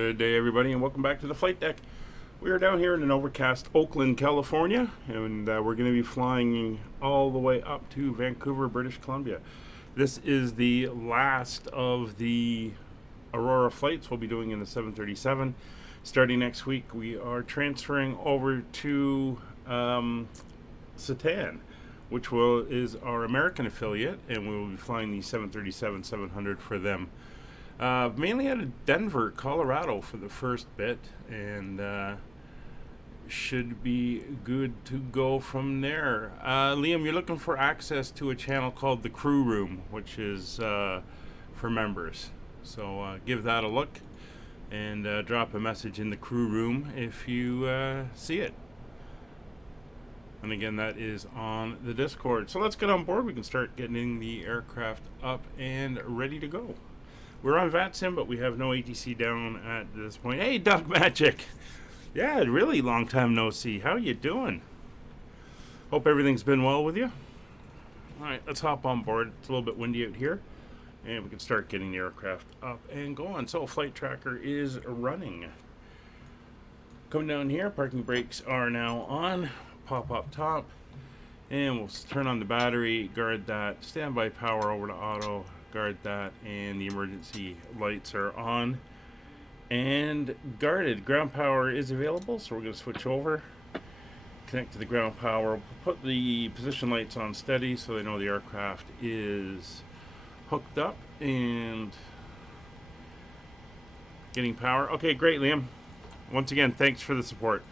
Good day, everybody, and welcome back to the flight deck. We are down here in an overcast Oakland, California, and we're going to be flying all the way up to Vancouver, British Columbia. This is the last of the Aurora flights we'll be doing in the 737. Starting next week, we are transferring over to Satan, which is our American affiliate, and we will be flying the 737-700 for them. Mainly out of Denver, Colorado for the first bit, and should be good to go from there. Liam, you're looking for access to a channel called the Crew Room, which is for members. So give that a look and drop a message in the Crew Room if you see it. And again, that is on the Discord. So let's get on board. We can start getting the aircraft up and ready to go. We're on VATSIM, but we have no ATC down at this point. Hey, Doug Magic! Yeah, really long time no see. How you doing? Hope everything's been well with you. Alright, let's hop on board. It's a little bit windy out here. And we can start getting the aircraft up and going. So, flight tracker is running. Coming down here, parking brakes are now on. Pop up top. And we'll turn on the battery, guard that, standby power over to auto. Guard that, and the emergency lights are on and guarded. Ground power is available, so we're going to switch over, connect to the ground power, put the position lights on steady so they know the aircraft is hooked up and getting power. Okay, great, Liam. Once again, thanks for the support.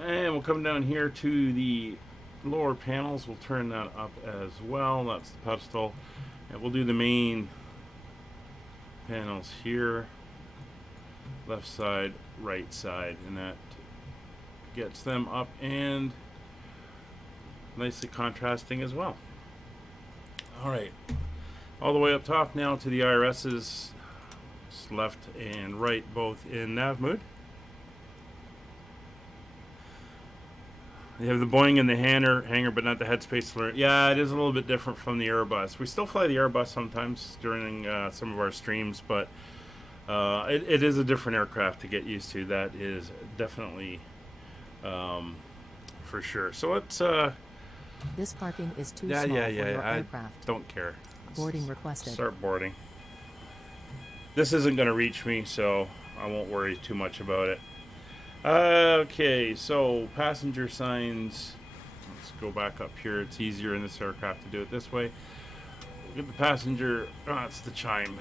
And we'll come down here to the lower panels. We'll turn that up as well. That's the pedestal. And we'll do the main panels here, left side, right side, and that gets them up and nicely contrasting as well. Alright, all the way up top now to the IRS's left and right, both in nav mode. They have the Boeing in the hangar, but not the headspace. Yeah, it is a little bit different from the Airbus. We still fly the Airbus sometimes during some of our streams, but it is a different aircraft to get used to. That is definitely for sure. So let's... this parking is too small for your aircraft. Don't care. Boarding requested. Start boarding. This isn't going to reach me, so I won't worry too much about it. Okay, so passenger signs. Let's go back up here. It's easier in this aircraft to do it this way. We'll get the passenger. That's the chime.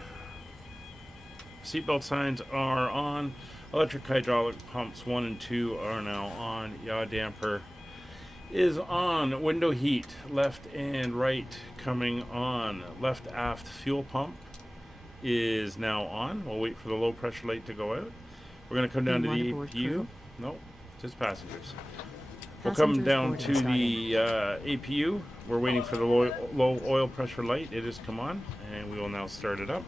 Seatbelt signs are on. Electric hydraulic pumps 1 and 2 are now on. Yaw damper is on. Window heat left and right coming on. Left aft fuel pump is now on. We'll wait for the low pressure light to go out. We're going to come down to the APU. No, just passengers. We'll come down to the APU. We're waiting for the low oil pressure light. It has come on, and we will now start it up.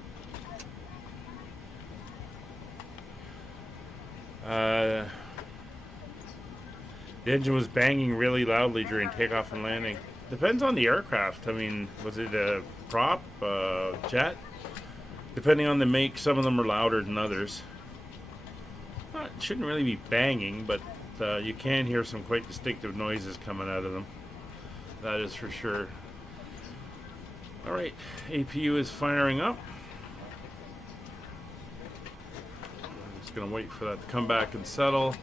The engine was banging really loudly during takeoff and landing. Depends on the aircraft. I mean, was it a prop, jet? Depending on the make, some of them are louder than others. It shouldn't really be banging, but you can hear some quite distinctive noises coming out of them. That is for sure. Alright, APU is firing up. I'm just going to wait for that to come back and settle.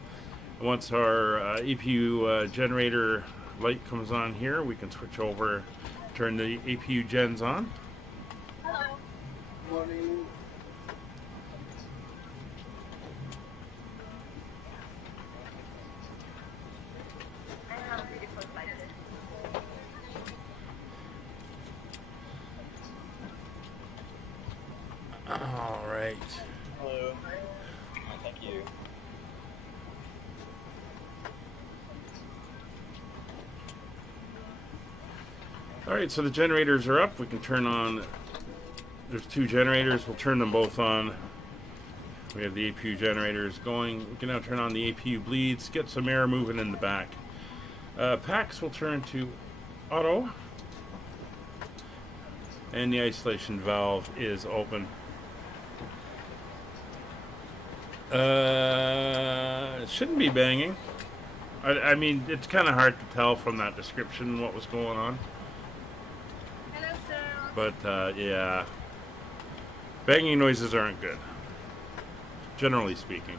Once our APU generator light comes on here, we can switch over, turn the APU gens on. Hello. Morning. Alright. Hello. Thank you. Alright, so the generators are up. We can turn on... There's 2 generators. We'll turn them both on. We have the APU generators going. We can now turn on the APU bleeds, get some air moving in the back. Packs will turn to auto. And the isolation valve is open. It shouldn't be banging. I mean, it's kind of hard to tell from that description what was going on. Hello, sir. But, yeah. Banging noises aren't good, generally speaking.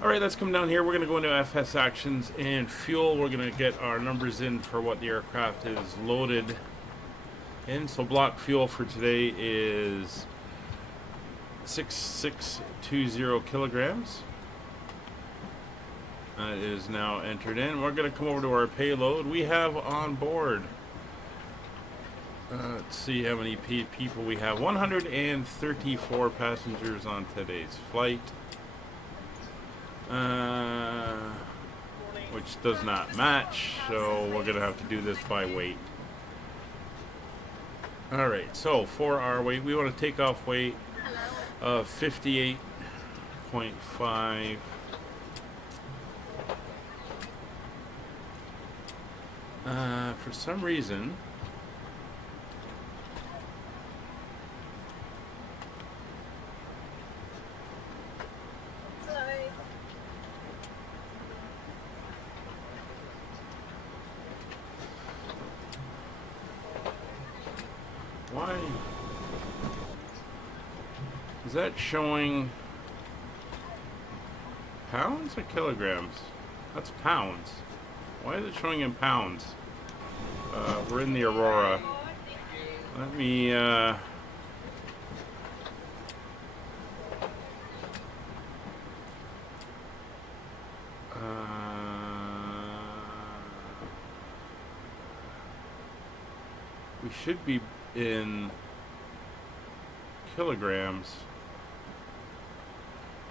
Alright, let's come down here. We're going to go into FS actions and fuel. We're going to get our numbers in for what the aircraft is loaded in. So block fuel for today is 6620 kilograms. That is now entered in. We're going to come over to our payload. We have on board, let's see how many people we have. 134 passengers on today's flight. Which does not match, so we're going to have to do this by weight. Alright, so for our weight, we want to take off weight of 58.5. For some reason, why is that showing pounds or kilograms? That's pounds. Why is it showing in pounds? We're in the Aurora. Let me we should be in kilograms.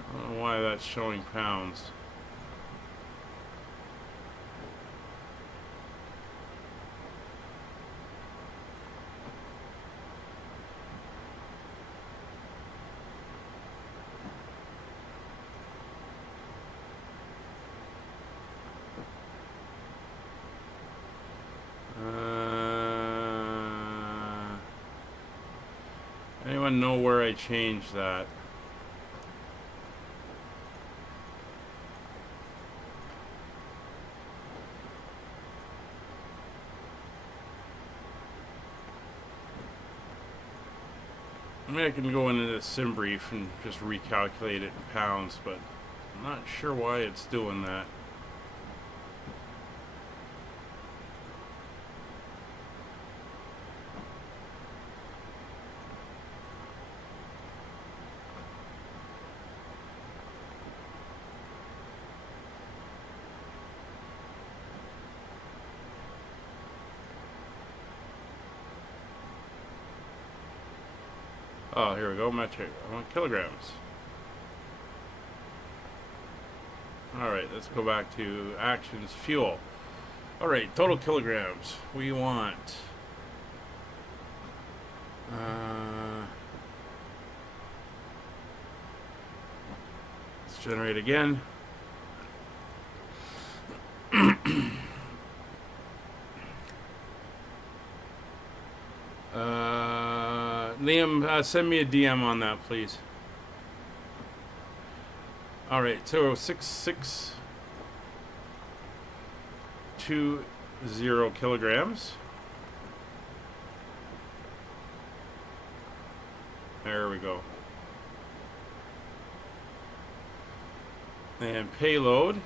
I don't know why that's showing pounds. Anyone know where I changed that? I mean, I can go into the sim brief and just recalculate it in pounds, but I'm not sure why it's doing that. Oh, here we go. Metric. I want kilograms. Alright, let's go back to actions. Fuel. Alright, total kilograms. We want... let's generate again. Liam, send me a DM on that, please. Alright, so 6620 kilograms. There we go. And payload.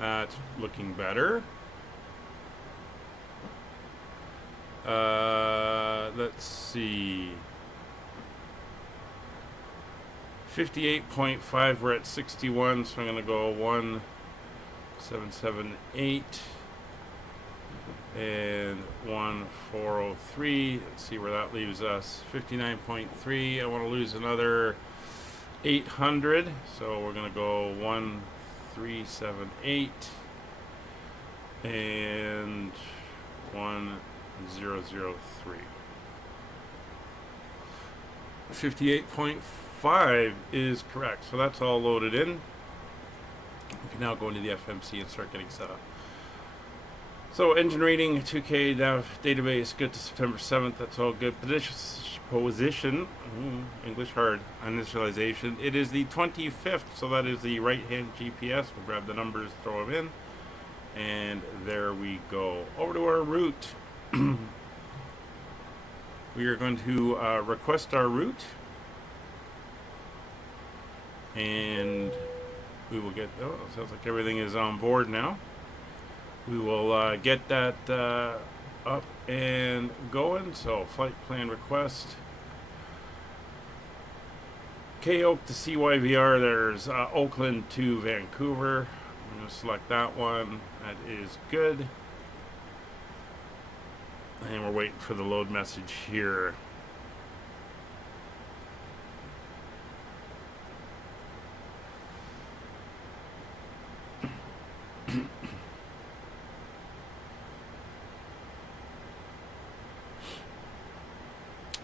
That's looking better. Let's see. 58.5, we're at 61, so I'm going to go 1778 and 1403. Let's see where that leaves us. 59.3. I want to lose another 800, so we're going to go 1378 and 1003. 58.5 is correct, so that's all loaded in. We can now go into the FMC and start getting set up. So engine rating, 2K database, good to September 7th. That's all good. Position, English hard. Initialization. It is the 25th, so that is the right-hand GPS. We'll grab the numbers, throw them in, and there we go. Over to our route. We are going to request our route, and we will get. Oh, it sounds like everything is on board now. We will get that up and going. So flight plan request. KOAK to CYVR. There's Oakland to Vancouver. I'm going to select that one. That is good. And we're waiting for the load message here.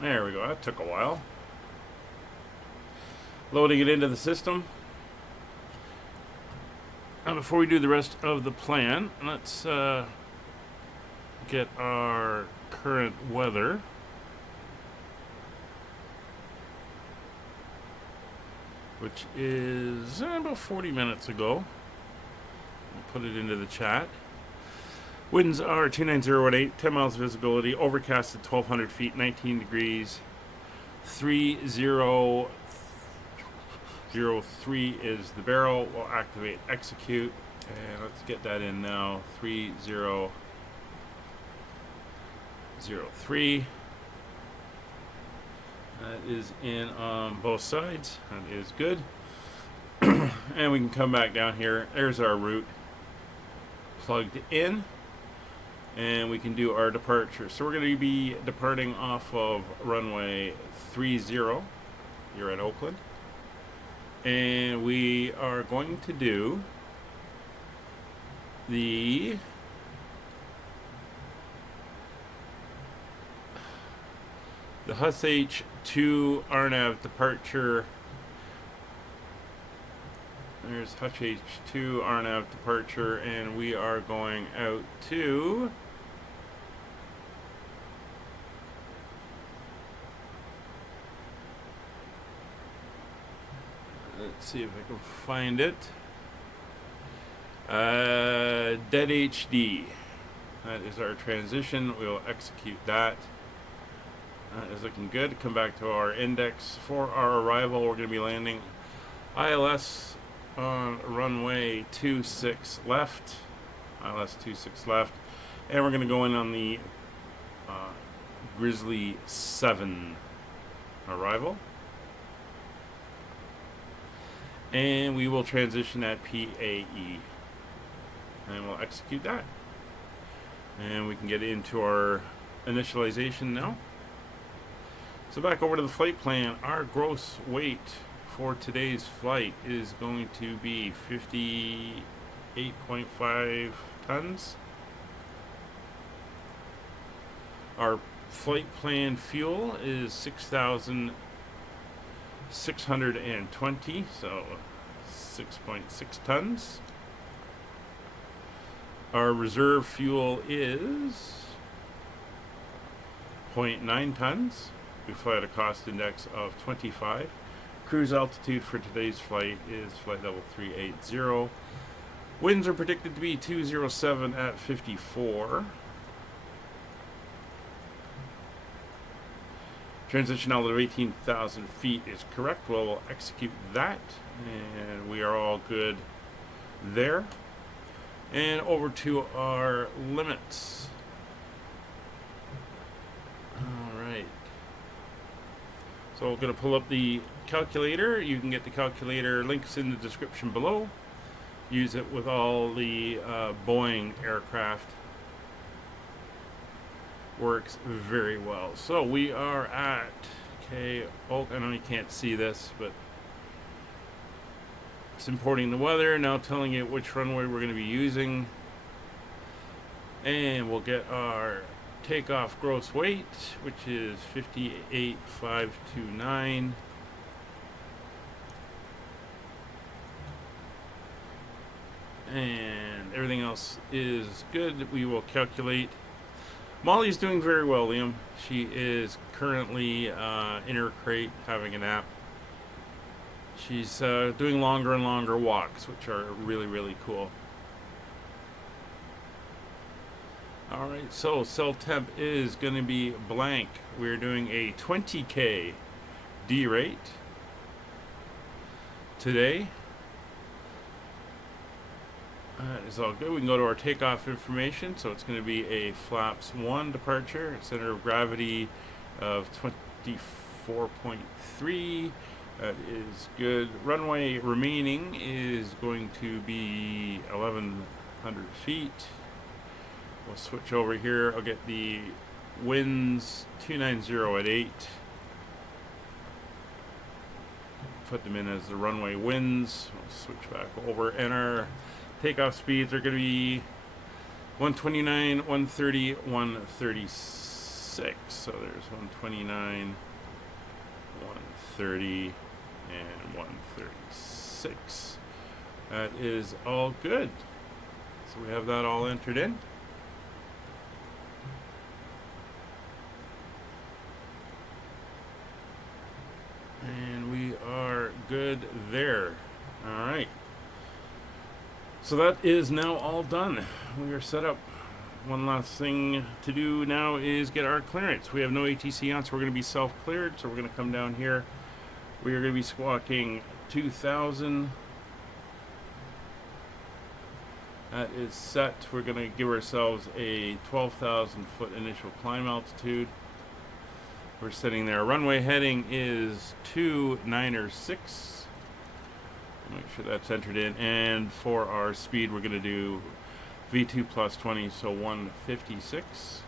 There we go. That took a while. Loading it into the system. Now, before we do the rest of the plan, let's get our current weather. Which is about 40 minutes ago. I'll put it into the chat. Winds are 29018, 10 miles visibility, overcast at 1,200 feet, 19 degrees. 3003 is the barrel. We'll activate execute. And let's get that in now. 3003. That is in on both sides. That is good. And we can come back down here. There's our route plugged in. And we can do our departure. So we're going to be departing off of runway 30 here at Oakland. And we are going to do the Hus H2 RNAV departure. There's Hus H2 RNAV departure, and we are going out to let's see if I can find it. Dead HD. That is our transition. We'll execute that. That is looking good. Come back to our index. For our arrival, we're going to be landing ILS on runway 26 left. ILS 26 left. And we're going to go in on the Grizzly 7 arrival. And we will transition at PAE. And we'll execute that. And we can get into our initialization now. So back over to the flight plan. Our gross weight for today's flight is going to be 58.5 tons. Our flight plan fuel is 6,620, so 6.6 tons. Our reserve fuel is 0.9 tons. We fly at a cost index of 25. Cruise altitude for today's flight is flight level 380. Winds are predicted to be 207 at 54. Transition altitude of 18,000 feet is correct. We'll execute that, and we are all good there. And over to our limits. All right. So we're going to pull up the calculator. You can get the calculator links in the description below. Use it with all the Boeing aircraft. Works very well. So we are at KOAK. I know you can't see this, but it's importing the weather. Now telling it which runway we're going to be using. And we'll get our takeoff gross weight, which is 58,529. And everything else is good, we will calculate. Molly's doing very well, Liam. She is currently in her crate having a nap. She's doing longer and longer walks, which are really, really cool. Alright, so cell temp is going to be blank. We're doing a 20K D rate today. That is all good. We can go to our takeoff information. So it's going to be a flaps 1 departure, center of gravity of 24.3. That is good. Runway remaining is going to be 1,100 feet. We'll switch over here. I'll get the winds 290 at 8. Put them in as the runway winds. We'll switch back over, and our takeoff speeds are going to be 129, 130, 136. So there's 129, 130, and 136. That is all good. So we have that all entered in. And we are good there. All right. So that is now all done. We are set up. One last thing to do now is get our clearance. We have no ATC on, so we're going to be self-cleared. So we're going to come down here. We are going to be squawking 2,000. That is set. We're going to give ourselves a 12,000 foot initial climb altitude. We're sitting there. Runway heading is 296. Make sure that's entered in. And for our speed, we're going to do V2 plus 20, so 156.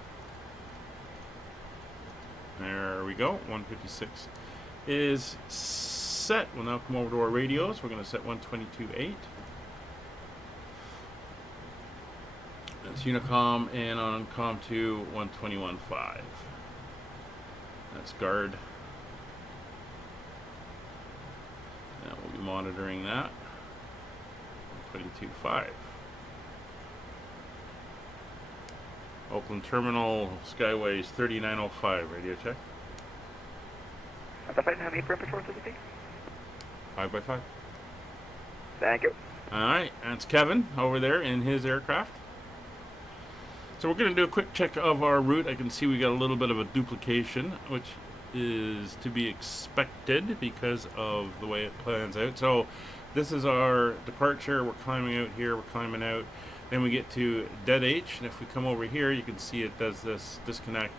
There we go. 156 is set. We'll now come over to our radios. We're going to set 122.8. That's Unicom, and on Com 2, 121.5. That's guard. Now we'll be monitoring that. 22.5. Oakland Terminal, Skyways 3905. Radio check. How many purpose force does it be? 5x5. Thank you. Alright, that's Kevin over there in his aircraft. So we're going to do a quick check of our route. I can see we got a little bit of a duplication, which is to be expected because of the way it plans out. So this is our departure. We're climbing out here. We're climbing out. Then we get to dead H, and if we come over here, you can see it does this disconnect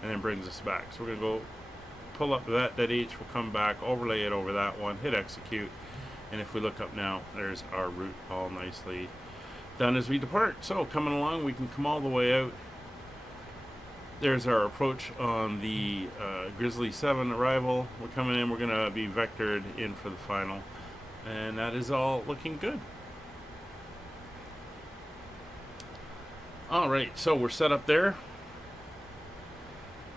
and then brings us back. So we're going to go pull up that dead H. We'll come back, overlay it over that one, hit execute, and if we look up now, there's our route all nicely done as we depart. So coming along, we can come all the way out. There's our approach on the Grizzly 7 arrival. We're coming in. We're going to be vectored in for the final, and that is all looking good. All right, so we're set up there.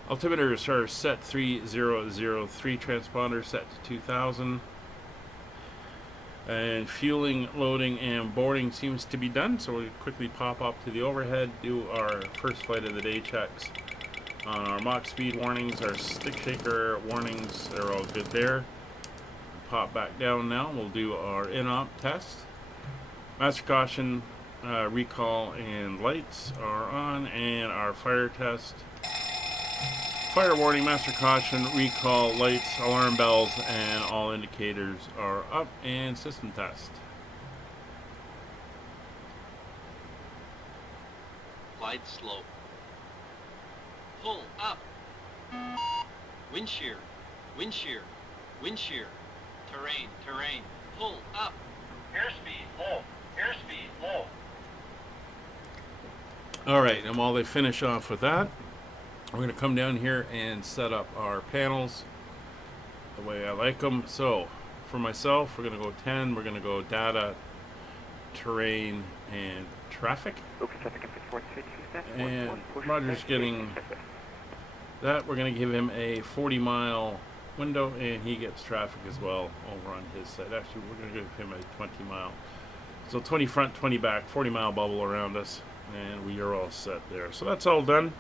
Altimeters are set 3003, transponder set to 2000. And fueling, loading, and boarding seems to be done. So we'll quickly pop up to the overhead, do our first flight of the day checks on our Mach speed warnings, our stick shaker warnings, they're all good there. Pop back down now. We'll do our in-op test. Master caution, recall, and lights are on, and our fire test. Fire warning, master caution, recall, lights, alarm bells, and all indicators are up, and system test. Glide slope. Pull up. Wind shear. Wind shear. Wind shear. Terrain. Terrain. Pull up. Airspeed low. Airspeed low. Alright, and while they finish off with that, we're going to come down here and set up our panels the way I like them. So for myself, we're going to go 10. We're going to go data, terrain, and traffic. And Roger's getting that. We're going to give him a 40-mile window, and he gets traffic as well over on his side. Actually, we're going to give him a 20-mile. So 20 front, 20 back, 40-mile bubble around us, and we are all set there. So that's all done.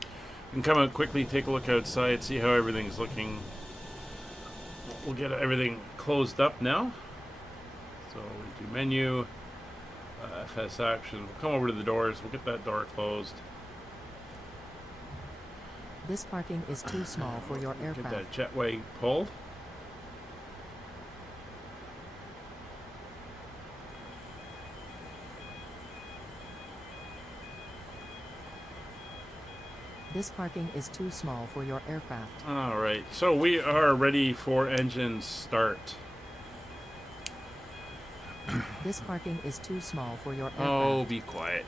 You can come out quickly, take a look outside, see how everything's looking. We'll get everything closed up now. So we do menu, FS action. We'll come over to the doors. We'll get that door closed. This parking is too small for your Get aircraft. that jetway pulled. This parking is too small for your aircraft. All right, so we are ready for engine start. This parking is too small for your aircraft. Oh, be quiet.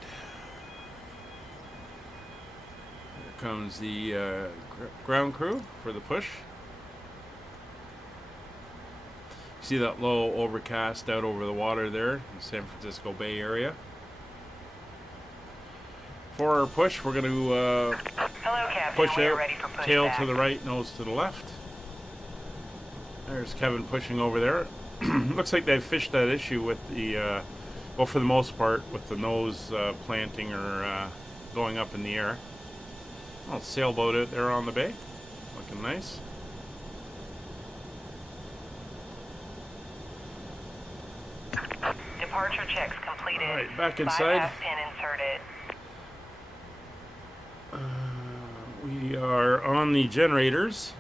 Here comes the ground crew for the push. See that low overcast out over the water there in the San Francisco Bay Area. For our push, we're going to push out, tail to the right, nose to the left. There's Kevin pushing over there. Looks like they've fished that issue with the, well, for the most part, with the nose planting or going up in the air. Well, sailboat out there on the bay. Looking nice. Departure checks completed. All right, back inside. Bypass pin inserted. We are on the generators.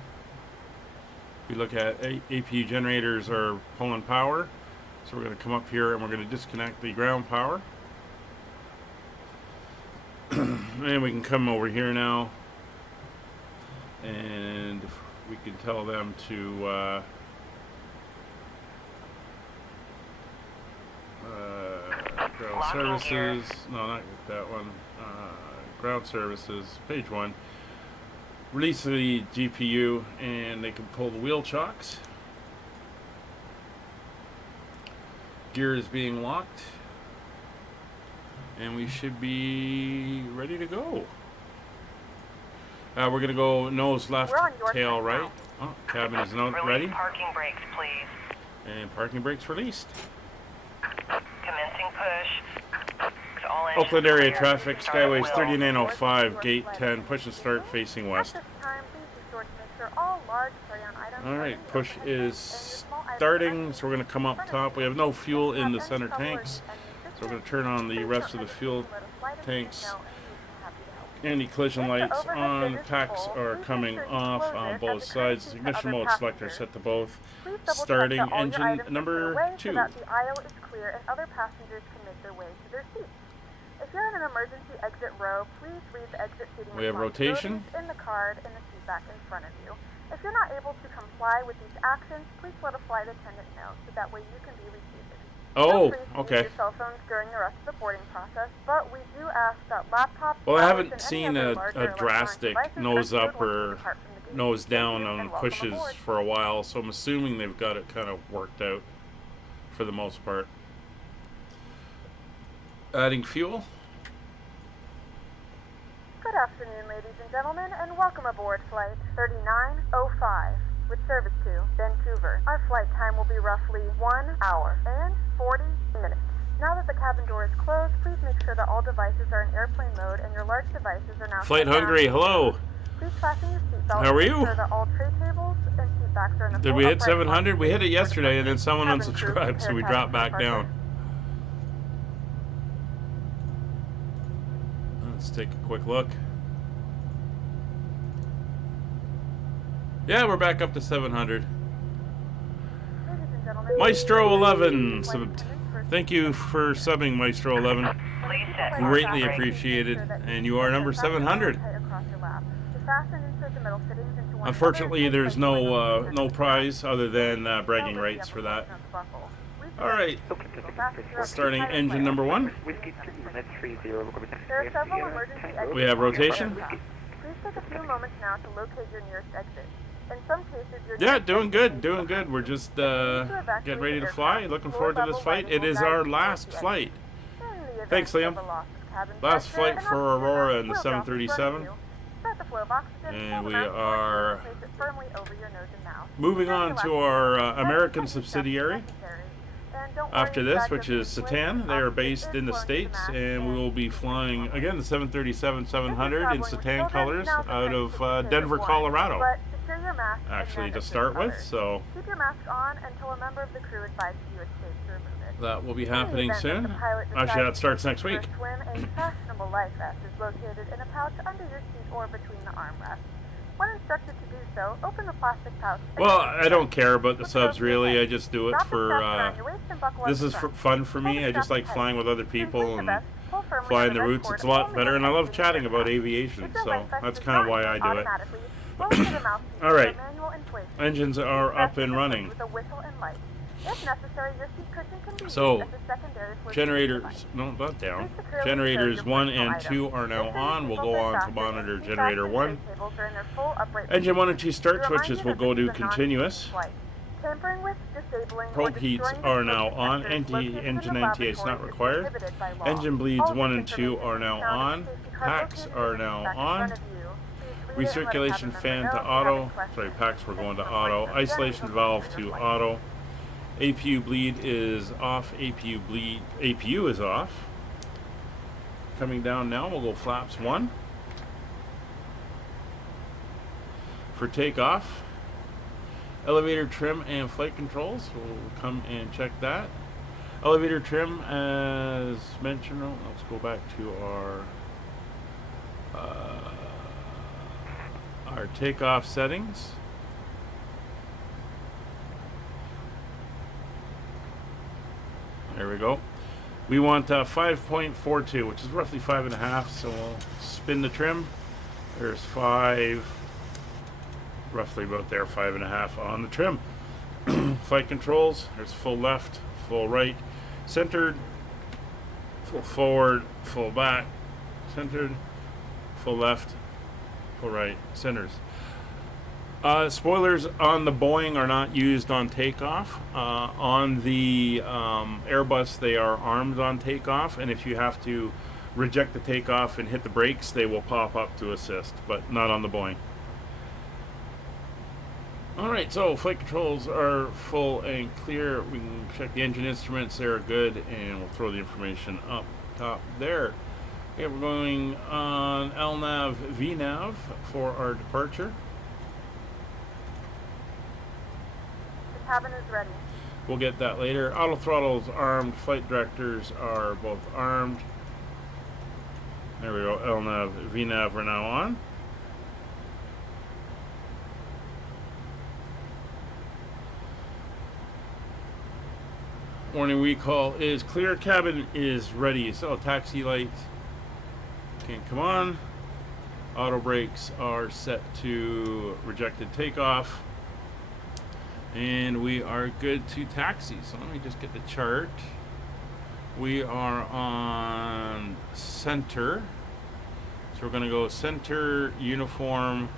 If we look at APU generators are pulling power. So we're going to come up here and we're going to disconnect the ground power. And we can come over here now. And we can tell them to ground services. No, not that one. Ground services, page 1. Release the GPU and they can pull the wheel chocks. Gear is being locked. And we should be ready to go. We're going to go nose left, tail right. Oh, cabin is not ready. Release parking brakes, please. And parking brakes released. Commencing push. All engines Oakland area clear. Traffic, Start at Skyways will. 3905, gate 10, push and start facing west. At this time, please be sure to make sure all large carry-on items are in Alright, the push open entrance is and your small items starting, are so we're going to come up top. We have no fuel in the center tanks, so we're going to turn on the rest of the fuel tanks. Anti-collision lights on, packs are coming off on both sides. Ignition mode selector set to both. Starting engine number 2. So that the aisle is clear and other passengers can make their way to their seats. If you're in an emergency exit row, please read the exit seating We have rotation. responsibilities in the card in the seat back in front of you. If you're not able to comply with these actions, please let a flight attendant know so that way you can be reseated. Oh, Feel free to okay. use your cell phones during the rest of the boarding process, but we do ask that laptops, Well, I tablets, haven't and seen any other a larger electronic drastic devices are nose stored up once you or depart from the gate. nose down Thank you on and welcome pushes aboard. for a while, so I'm assuming they've got it kind of worked out for the most part. Adding fuel. Good afternoon, ladies and gentlemen, and welcome aboard Flight 3905 with service to Vancouver. Our flight time will be roughly 1 hour and 40 minutes. Now that the cabin door is closed, please make sure that all devices are in airplane mode and your large devices are now Flight shut down. Hungry, hello. Please fasten your seatbelt. How are and you? make sure that all tray tables and seat backs are in a Did full we hit upright 700? We hit it yesterday and then someone Cabin crew, unsubscribed, so we prepare dropped back passengers down. Let's take a quick look. Yeah, we're back up to 700. Ladies and gentlemen, Maestro 11 flight subbed. attendants for Thank you for subbing, Maestro 11. Please set Greatly parking appreciated. And you are number 700. Unfortunately, there's no prize other than bragging rights for that. All right, starting engine number 1. Whiskey 3130, requirement There are several emergency exits. We have rotation. Please take a few moments now to locate your nearest exit. In some cases, your Yeah, nearest doing exit good, doing good. We're just getting ready to fly. Looking forward to this flight. It is our last flight. In the event Thanks, of Liam. a loss of cabin Last pressure, flight an for oxygen Aurora mask in the will drop in front of 737. you. Start the flow of oxygen, And pull the we mask towards you, are and place it firmly over your nose and mouth. moving During on the to last our flight, American steps subsidiary. necessary. And don't after worry, this, that which is doesn't Satan. inflate. They are Oxygen based is in the flowing to States, mass and we will be flying, again, the 737-700 in Satan colors out of Denver, Colorado, But secure your mask actually, and to then start adjust with. colors. So Keep your mask on until a member of the crew advises you it's safe to remove it. that will be In the happening event that soon. the pilot Actually, decides that starts to next take week. a swim, a fashionable life vest is located in a pouch under your seat or between the armrests. When instructed to do so, open the plastic pouch. and Well, remove I don't the care about the vest. subs really. I just do it Drop the for. straps around your waist and buckle up This the is strap. fun for Pull me. the I just strap like tight. flying with other To people inflate the and vest, pull firmly flying on the red routes. cord It's a lot only better, when and I love exiting chatting your about aircraft. aviation, If your so life vest that's does kind of not why I inflate do it. automatically, blow into the mouthpiece All with right. a manual inflation. Engines are Vest up is and inflated running. with a whistle and light. If necessary, your seat cushion can be So, used as a secondary for generators, no, not down. Please securely Generators secure your 1 personal and items. 2 are now Make sure your on. We'll seatbelt go is on to fastened monitor and seat generator belts 1. and tray tables are in their full upright Engine 1 and position. 2 start To remind switches you will that go this to is a continuous. non-smoking flight. Tampering with, disabling, or Probe heats destroying the are smoke now on. detectors located in the Anti-engine laboratory NTH not is required. prohibited by law. Engine bleeds All 1 this and 2 information are can be now found on. in the safety card Packs located are in the now back in on. front of you. Please read it and let a Recirculation cabin fan member to know if you have any auto. questions. Sorry, packs were going to This is auto. Quadrant. Isolation Generally valve focus on to your flight. auto. APU bleed is off. APU is off. Coming down now, we'll go flaps 1. For takeoff, elevator trim and flight controls. We'll come and check that. Elevator trim, as mentioned, let's go back to our takeoff settings. There we go. We want 5.42, which is roughly 5.5. So we'll spin the trim. There's 5, roughly about there, 5.5 on the trim. Flight controls. There's full left, full right, centered, full forward, full back, centered, full left, full right, centers. Spoilers on the Boeing are not used on takeoff. On the Airbus, they are armed on takeoff, and if you have to reject the takeoff and hit the brakes, they will pop up to assist, but not on the Boeing. Alright, so flight controls are full and clear. We can check the engine instruments, they're good, and we'll throw the information up top there. Okay, we're going on LNAV VNAV for our departure. The cabin is ready. We'll get that later. Auto throttles armed. Flight directors are both armed. There we go. LNAV, VNAV are now on. Warning recall is clear. Cabin is ready. So taxi lights can come on. Auto brakes are set to rejected takeoff. And we are good to taxi. So let me just get the chart. We are on center. So we're going to go center, uniform,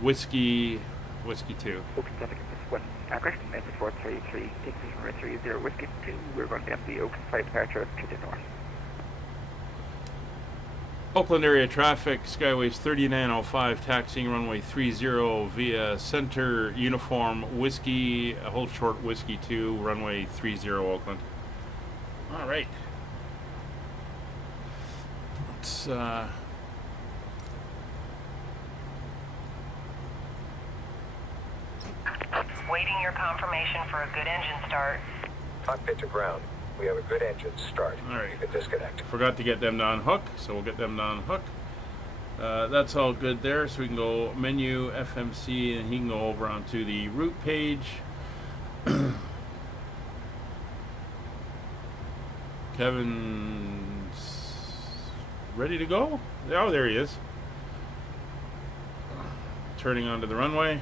whiskey 2. Oakland traffic is 1. Correction, Memphis 433, take position right 30, Whiskey 2. We're going to empty Oakland flight departure to the north. Oakland area traffic, Skyways 3905, taxiing runway 30 via center, uniform, whiskey, hold short, whiskey 2, runway 30 Oakland. All right. Let's Waiting your confirmation for a good engine start. Cockpit to ground. We have a good engine start. All right. You can disconnect. forgot to get them to unhook, so we'll get them to unhook. That's all good there, so we can go menu, FMC, and he can go over onto the route page. Kevin's ready to go? Oh, there he is. Turning onto the runway.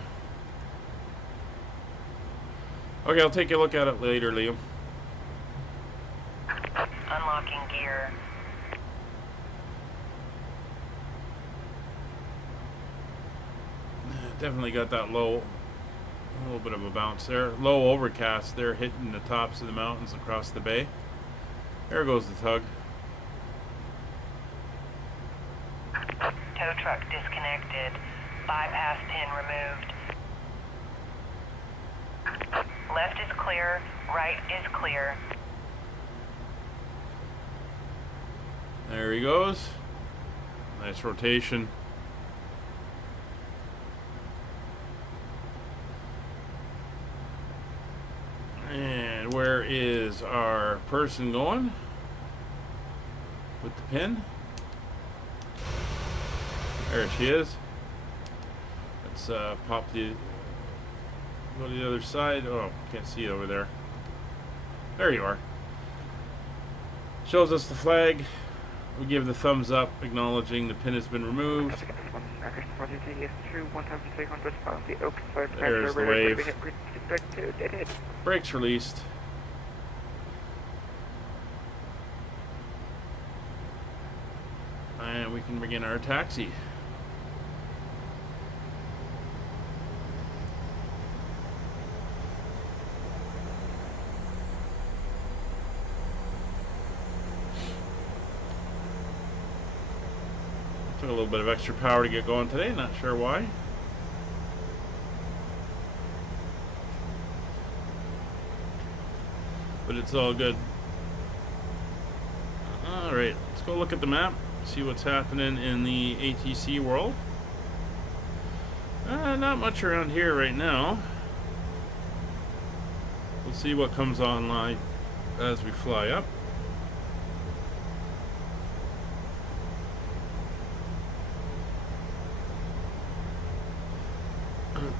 Okay, I'll take a look at it later, Liam. Unlocking gear. Definitely got that low, a little bit of a bounce there. Low overcast there, hitting the tops of the mountains across the bay. There goes the tug. Tow truck disconnected. Bypass pin removed. Left is clear, right is clear. There he goes. Nice rotation. And where is our person going with the pin? There she is. Let's pop the, go to the other side. Oh, can't see it over there. There you are. Shows us the flag. We give the thumbs up, acknowledging the pin has been removed. There's the wave. Brakes released. And we can begin our taxi. Took a little bit of extra power to get going today, not sure why. But it's all good. Alright, let's go look at the map, see what's happening in the ATC world. Not much around here right now. We'll see what comes online as we fly up.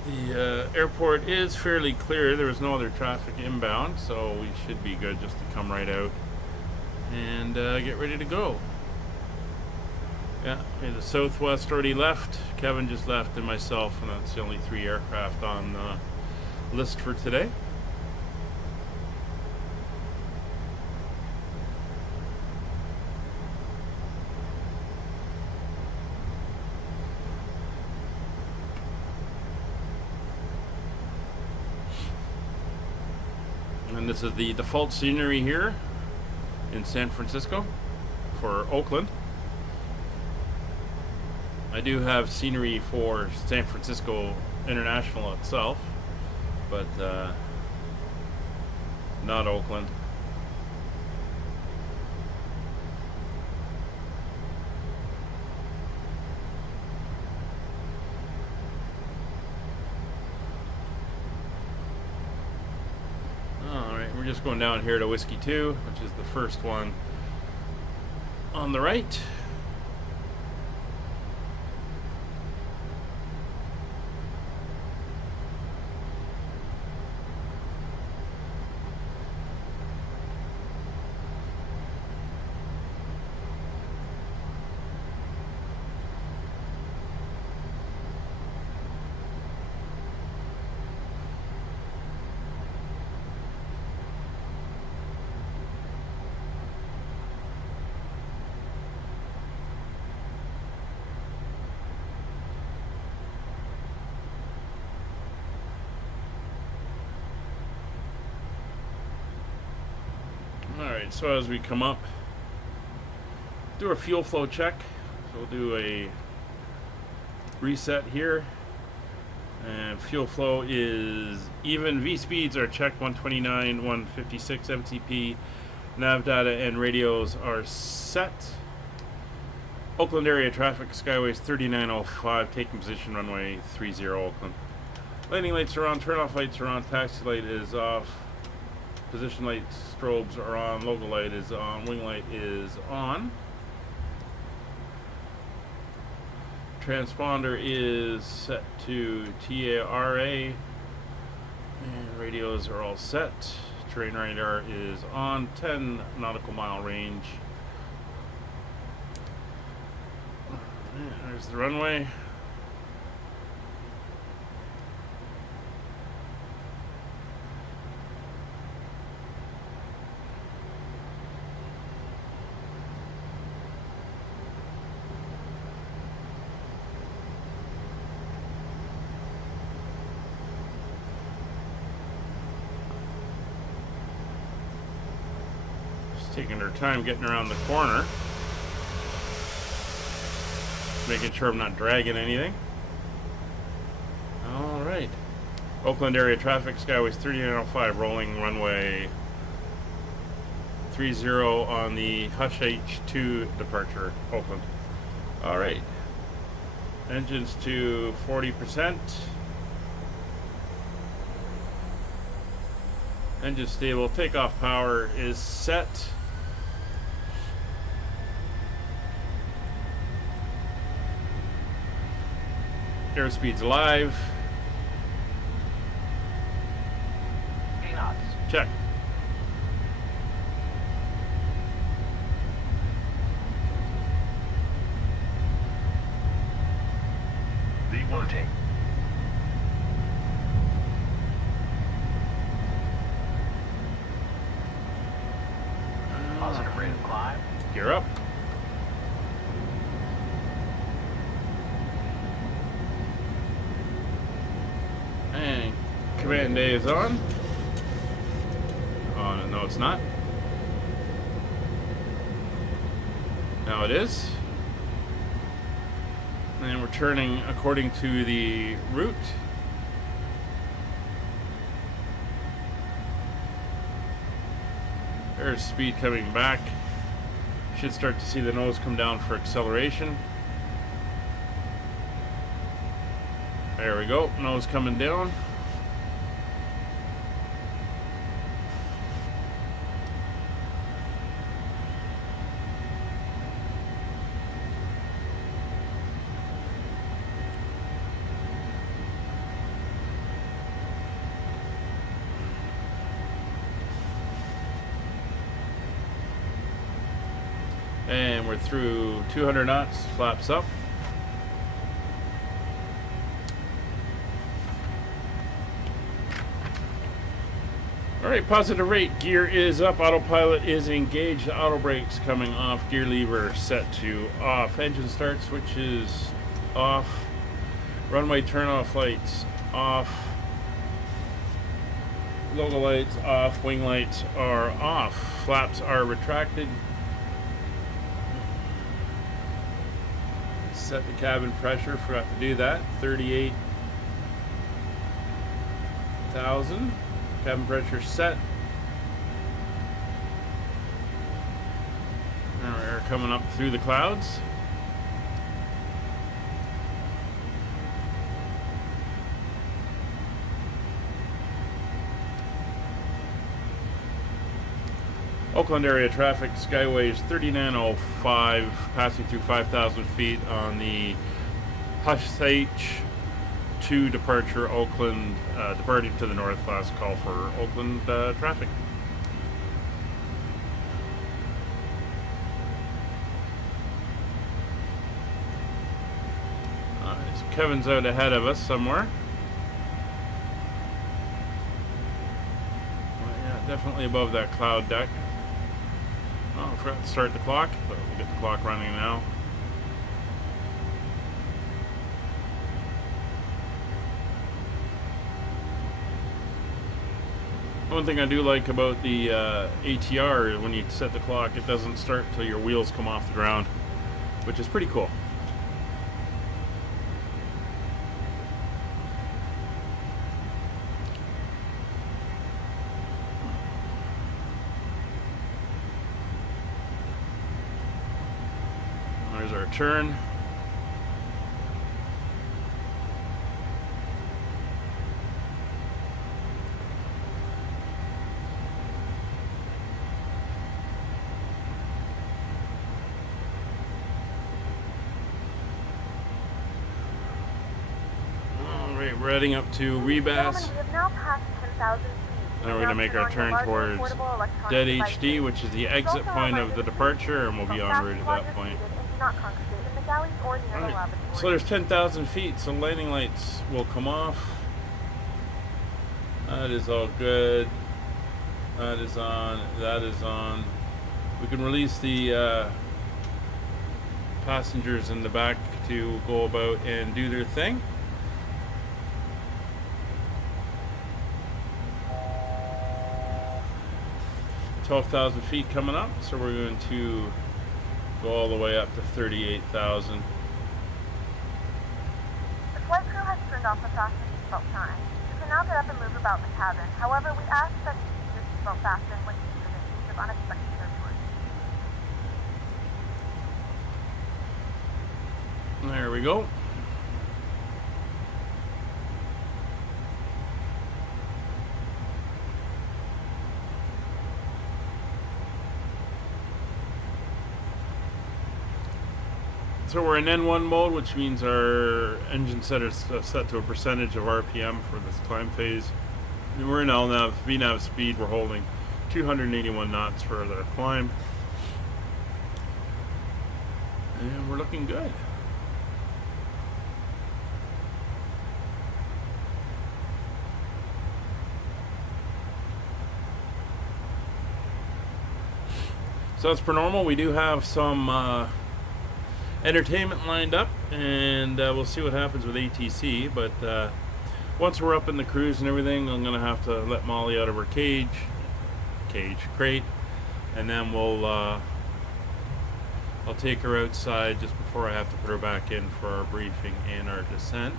The airport is fairly clear. There was no other traffic inbound, so we should be good just to come right out and get ready to go. Yeah, okay, the Southwest already left. Kevin just left, and myself, and that's the only 3 aircraft on the list for today. And this is the default scenery here in San Francisco for Oakland. I do have scenery for San Francisco International itself, but not Oakland. We're just going down here to Whiskey 2, which is the first one on the right. Alright, so as we come up, do a fuel flow check. So we'll do a reset here. And fuel flow is even. V speeds are checked 129, 156 MTP. Nav data and radios are set. Oakland area traffic, Skyways 3905, taking position runway 30 Oakland. Landing lights are on, turn off lights are on, taxi light is off. Position light strobes are on, logo light is on, wing light is on. Transponder is set to TARA, and radios are all set. Terrain radar is on, 10 nautical mile range. There's the runway. Taking her time getting around the corner. Making sure I'm not dragging anything. Alright. Oakland area traffic, Skyways 3905, rolling runway 30 on the Hush H2 departure, Oakland. Alright. Engines to 40%. Engine stable. Takeoff power is set. Airspeed's live. 3 knots. Check. Deporting. Positive rate of climb. Gear up. And command day is on. Oh, no, it's not. Now it is. And we're turning according to the route. There's speed coming back. Should start to see the nose come down for acceleration. There we go, nose coming down. And we're through 200 knots, flaps up. Alright, positive rate, gear is up, autopilot is engaged, the auto brakes coming off, gear lever set to off, engine start switch is off, runway turn off lights off, logo lights off, wing lights are off, flaps are retracted. Set the cabin pressure, forgot to do that, 38,000. Cabin pressure set. Now we're coming up through the clouds. Oakland area traffic, Skyways 3905, passing through 5,000 feet on the Hush H2 departure, Oakland, departing to the north, last call for Oakland traffic. So Kevin's out ahead of us somewhere. Well, yeah, definitely above that cloud deck. Oh, I forgot to start the clock, but we'll get the clock running now. One thing I do like about the ATR is when you set the clock, it doesn't start until your wheels come off the ground, which is pretty cool. There's our turn. Alright, we're heading up to Rebas. And we're going to make our turn towards Dead HD, which is the exit point of the departure, and we'll be en route at that point. Right. So there's 10,000 feet, so landing lights will come off. That is all good. That is on. That is on. We can release the passengers in the back to go about and do their thing. 12,000 feet coming up, so we're going to go all the way up to 38,000. The flight crew has turned off the fasten seatbelt sign. You can now get up and move about the cabin. However, we ask that you keep your seatbelt fastened when using in case of unexpected turbulence. There we go. So we're in N1 mode, which means our engine set is set to a percentage of RPM for this climb phase. And we're in LNAV, VNAV speed, we're holding 281 knots for the climb. And we're looking good. So as per normal, we do have some entertainment lined up, and we'll see what happens with ATC. But once we're up in the cruise and everything, I'm gonna have to let Molly out of her crate, and then I'll take her outside just before I have to put her back in for our briefing and our descent.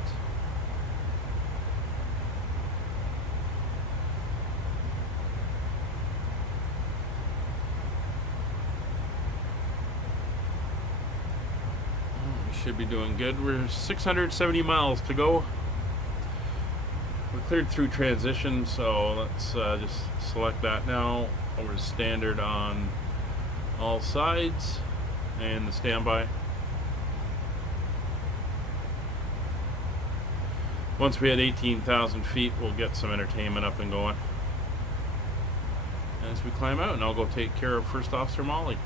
Should be doing good. We're 670 miles to go. We're cleared through transition, so let's just select that now over to standard on all sides and the standby. Once we hit 18,000 feet, we'll get some entertainment up and going as we climb out, and I'll go take care of First Officer Molly.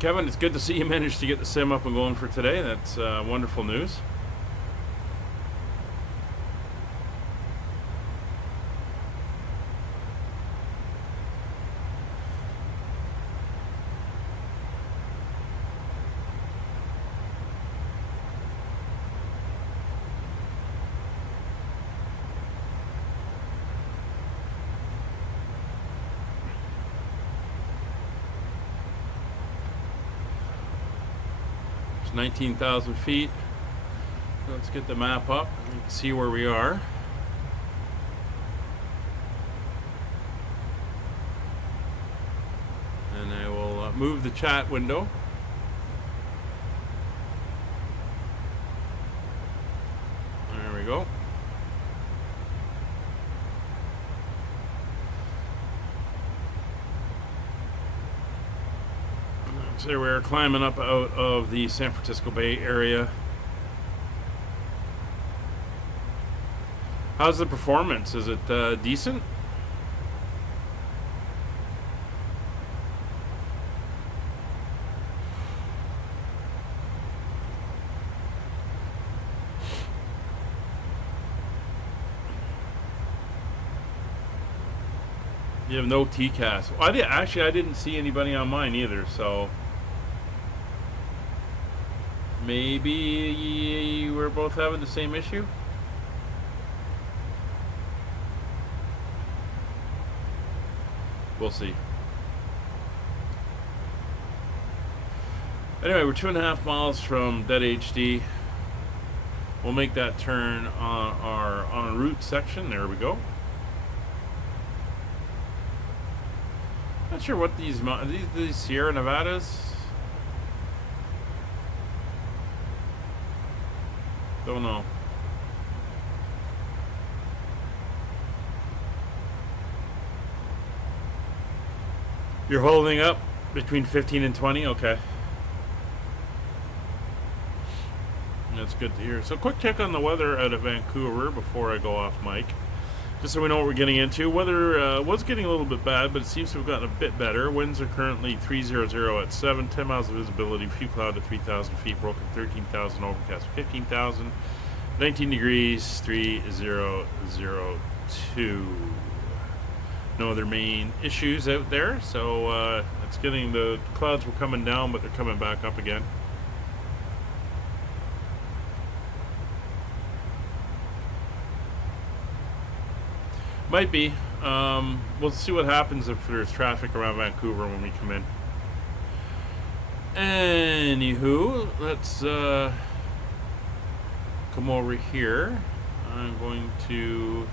Kevin, it's good to see you managed to get the sim up and going for today. That's wonderful news. It's 19,000 feet. Let's get the map up and see where we are. And I will move the chat window. There we go. So we're climbing up out of the San Francisco Bay area. How's the performance? Is it decent? You have no TCAS. Well, I didn't see anybody on mine either, so maybe we're both having the same issue. We'll see. Anyway, we're 2.5 miles from Dead HD. We'll make that turn on our en route section. There we go. Not sure what these Sierra Nevadas. Don't know. You're holding up between 15 and 20? Okay. That's good to hear. So quick check on the weather out of Vancouver before I go off mic. Just so we know what we're getting into. Weather was getting a little bit bad, but it seems to have gotten a bit better. Winds are currently 300 at 7, 10 miles of visibility, few cloud to 3,000 feet, broken 13,000, overcast 15,000, 19 degrees, 3002. No other main issues out there, so it's getting, the clouds were coming down, but they're coming back up again. Might be. We'll see what happens if there's traffic around Vancouver when we come in. Anywho, let's come over here. I'm going to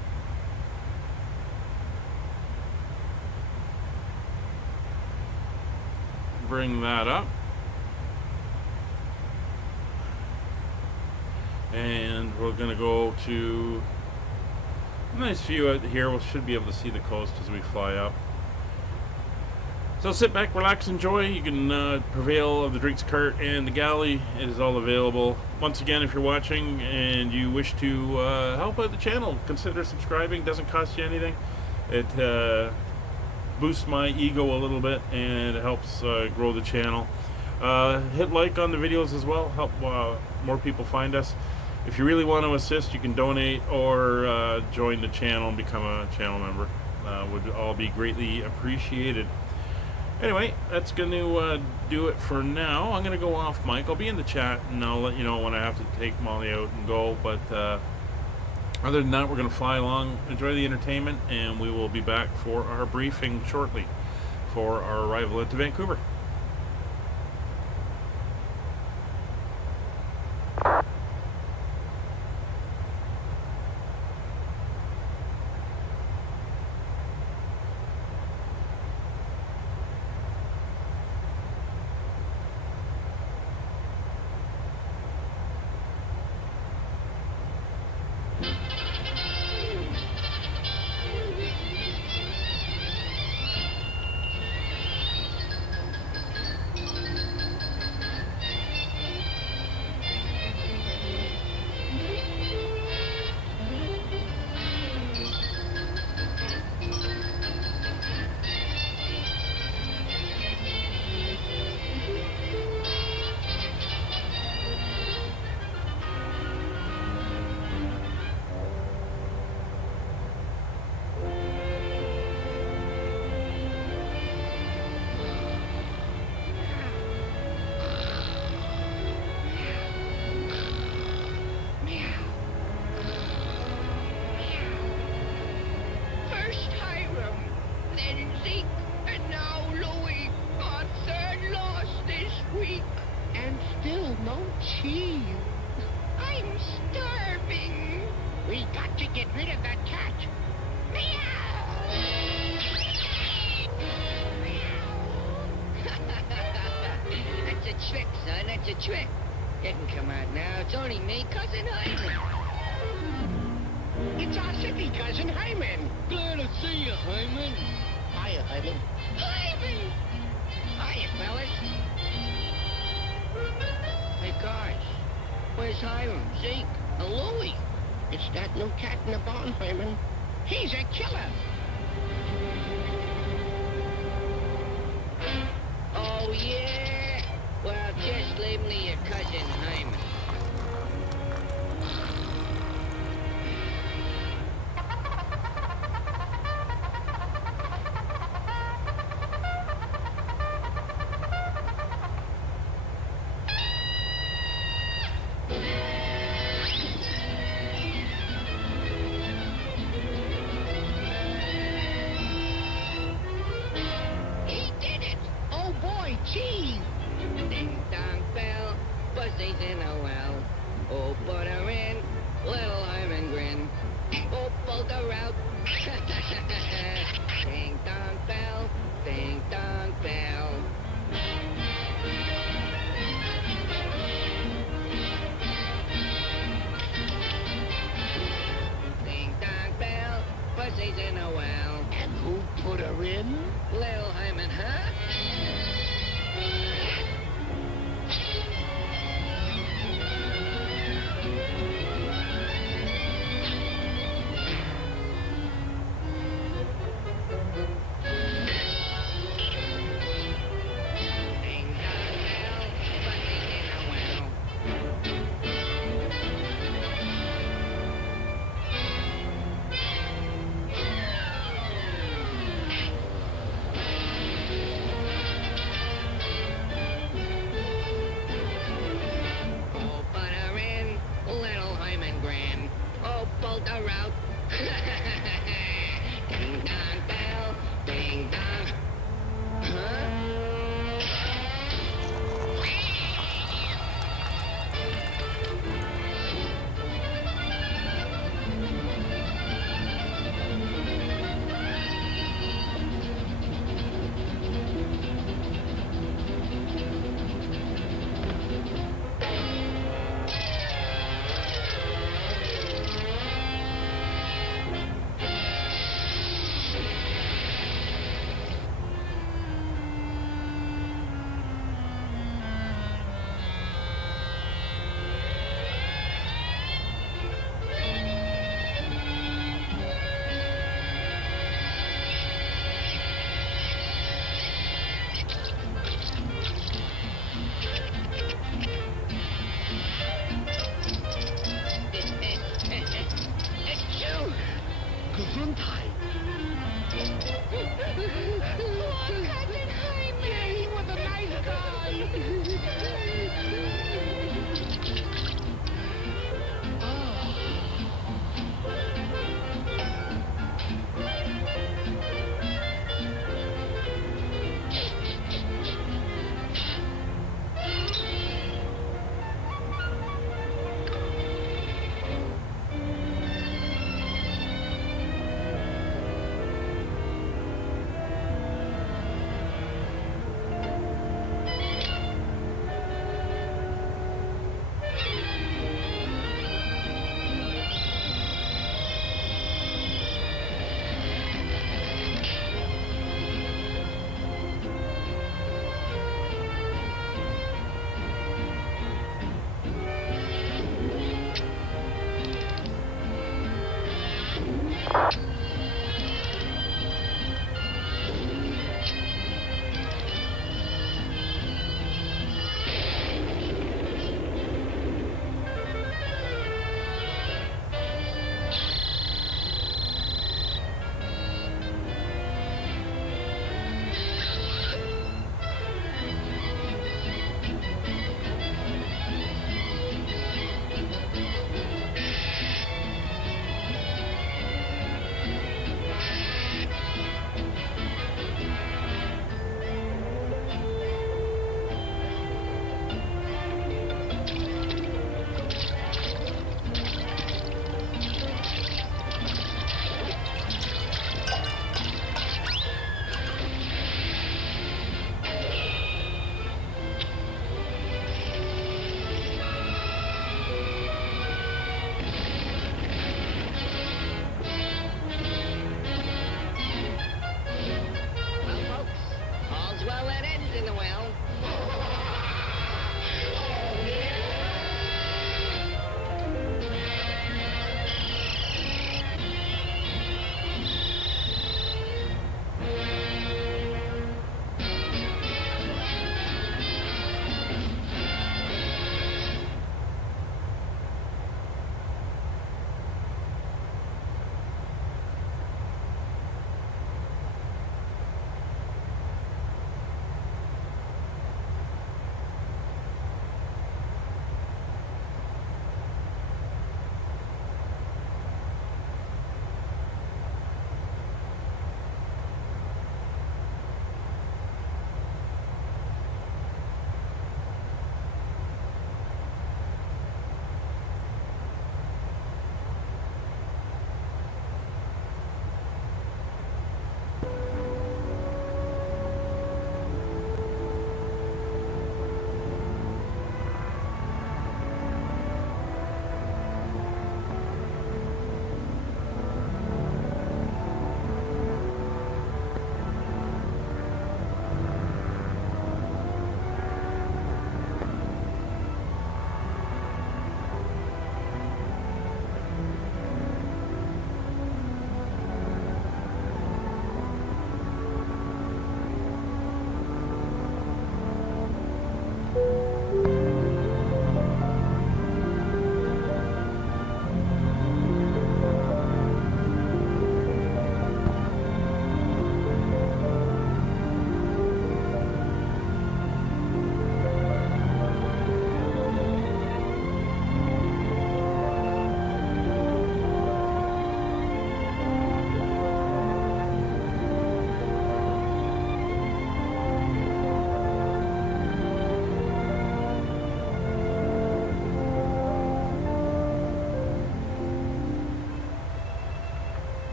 bring that up. And we're going to go to a nice view out here. We should be able to see the coast as we fly up. So sit back, relax, enjoy. You can prevail of the drinks cart and the galley. It is all available. Once again, if you're watching and you wish to help out the channel, consider subscribing. Doesn't cost you anything. It boosts my ego a little bit and it helps grow the channel. Hit like on the videos as well. Help more people find us. If you really want to assist, you can donate or join the channel and become a channel member. Would all be greatly appreciated. Anyway, that's going to do it for now. I'm going to go off mic. I'll be in the chat and I'll let you know when I have to take Molly out and go. But other than that, we're going to fly along, enjoy the entertainment, and we will be back for our briefing shortly for our arrival into Vancouver. Trick. Didn't come out now. It's only me, Cousin Hyman. It's our city, Cousin Hyman. Glad to see you, Hyman. Hiya, Hyman. Hyman! Hiya, fellas. Hey, guys. Where's Hiram, Zeke, and Louie? It's that new cat in the barn, Hyman. He's a killer. Oh, yeah? Well, just leave me your cousin Hyman. He did it! Oh boy, cheese! Ding-dong bell, fuzzies in a well. Oh, put her in, little Hyman grin. Oh, pulled her out. Ding-dong bell, ding-dong bell. Ding-dong bell, fuzzies in a well. And who put her in? Little Hyman, huh?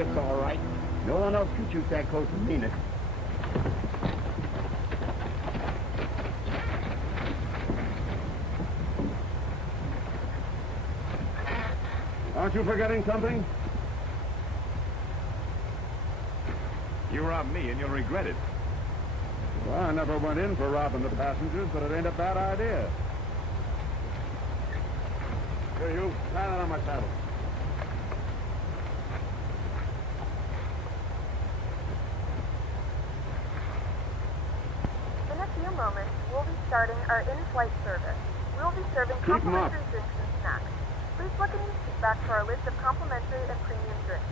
It's all right. No one else can shoot that close and mean it. Aren't you forgetting something? You robbed me and you'll regret it. Well, I never went in for robbing the passengers, but it ain't a bad idea. Here, you, tie that on my saddle. In a few moments, we'll be starting our in-flight service. We'll be serving complimentary drinks and snacks. Please look in your seat back for our list of complimentary and premium drinks.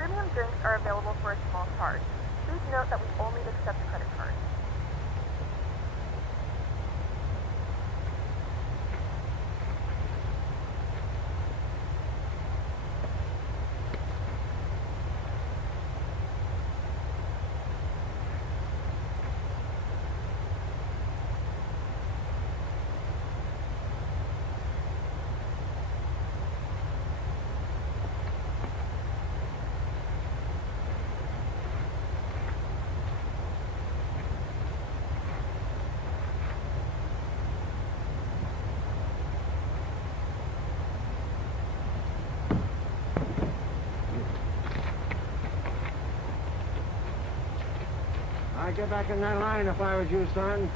Premium drinks are available for a small charge. Please note that we only accept credit cards. I'd get back in that line if I was you, son.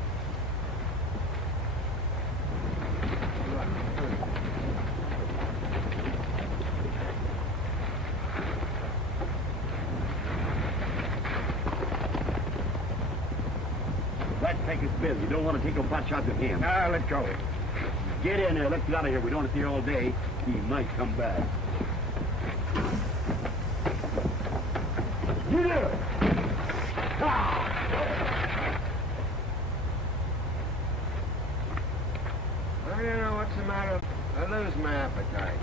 That tank is busy. You don't want to take no pot shots at him. Ah, let go. Get in there. Let's get out of here. We don't want to see her all day. He might come back. Get in! Ah! Well, you know what's the matter? I lose my appetite.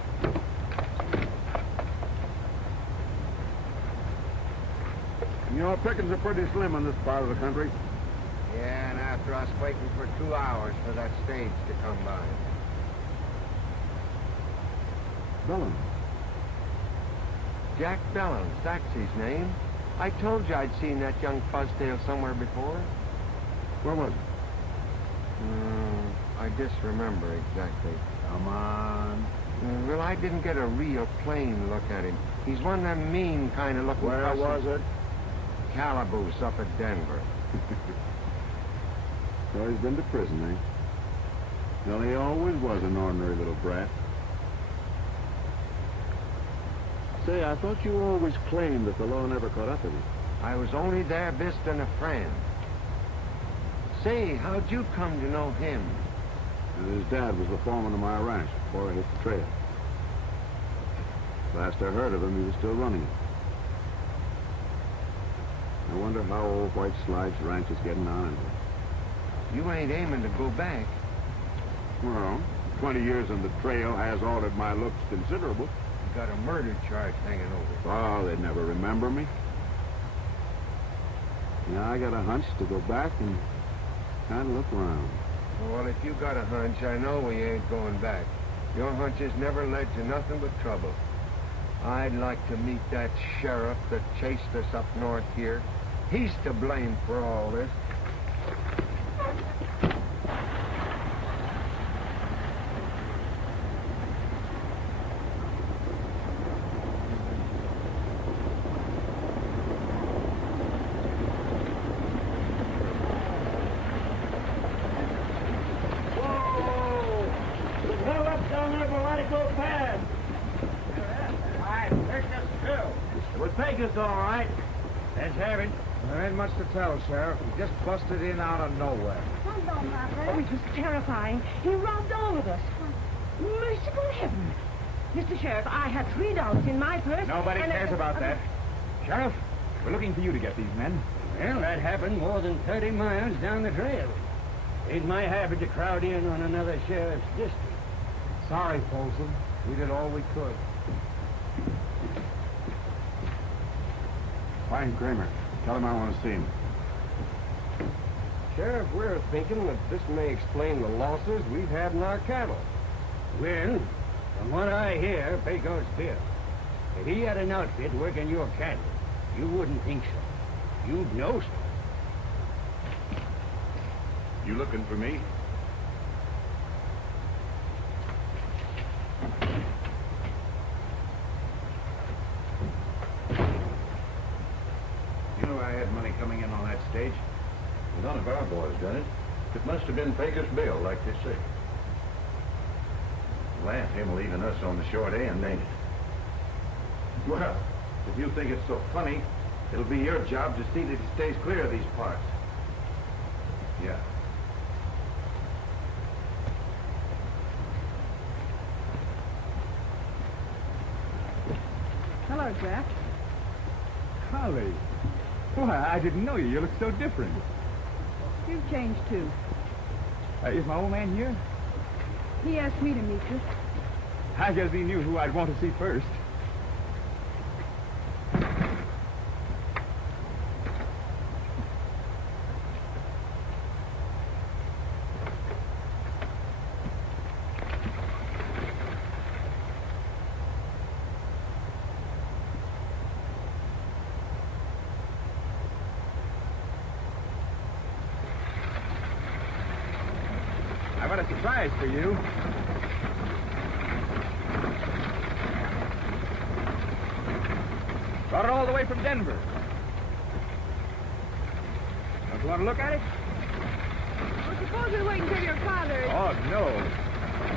You know, pickings are pretty slim in this part of the country. Yeah, and after us waiting for 2 hours for that stage to come by. Bellin. Jack Bellins, that's his name. I told you I'd seen that young fuzztail somewhere before. Where was it? I disremember exactly. Come on. Well, I didn't get a real plain look at him. He's one of them mean kind of looking Where was it? Calaboose up at Denver. So he's been to prison, eh? Well, he always was an ordinary little brat. Say, I thought you always claimed that the law never caught up with you. I was only there visiting a friend. Say, how'd you come to know him? And his dad was the foreman of my ranch before I hit the trail. Last I heard of him, he was still running it. I wonder how old White Slide's ranch is getting on anyway. You ain't aiming to go back. Well, 20 years on the trail has altered my looks considerable. You got a murder charge hanging over. Oh, they'd never remember me. Yeah, I got a hunch to go back and kind of look around. Well, if you got a hunch, I know we ain't going back. Your hunches never led to nothing but trouble. I'd like to meet that sheriff that chased us up north here. He's to blame for all this. All right. Let's have it. There ain't much to tell, Sheriff. He just busted in out of nowhere. Hello, Mother. Oh, it was terrifying. He robbed all of us. Merciful heaven. Mr. Sheriff, I had $3 in my purse. Nobody cares about that. Sheriff, we're looking for you to get these men. Well, that happened more than 30 miles down the trail. Ain't my habit to crowd in on another sheriff's district. Sorry, Folsom. We did all we could. Find Kramer. Tell him I want to see him. Sheriff, we're thinking that this may explain the losses we've had in our cattle. Well, from what I hear, Pecos Bill, if he had an outfit working your cattle, you wouldn't think so. You'd know so. You looking for me? You know I had money coming in on that stage. None of our boys done it. It must have been Pecos Bill, like they say. Laugh him leaving us on the short end, ain't it? Well, if you think it's so funny, it'll be your job to see that he stays clear of these parts. Yeah. Hello, Jack. Holly. Why, I didn't know you. You look so different. You've changed, too. Is my old man here? He asked me to meet you. I guess he knew who I'd want to see first. I've got a surprise for you. Brought it all the way from Denver. Don't you want to look at it? Well, suppose we wait until your father... Oh, no.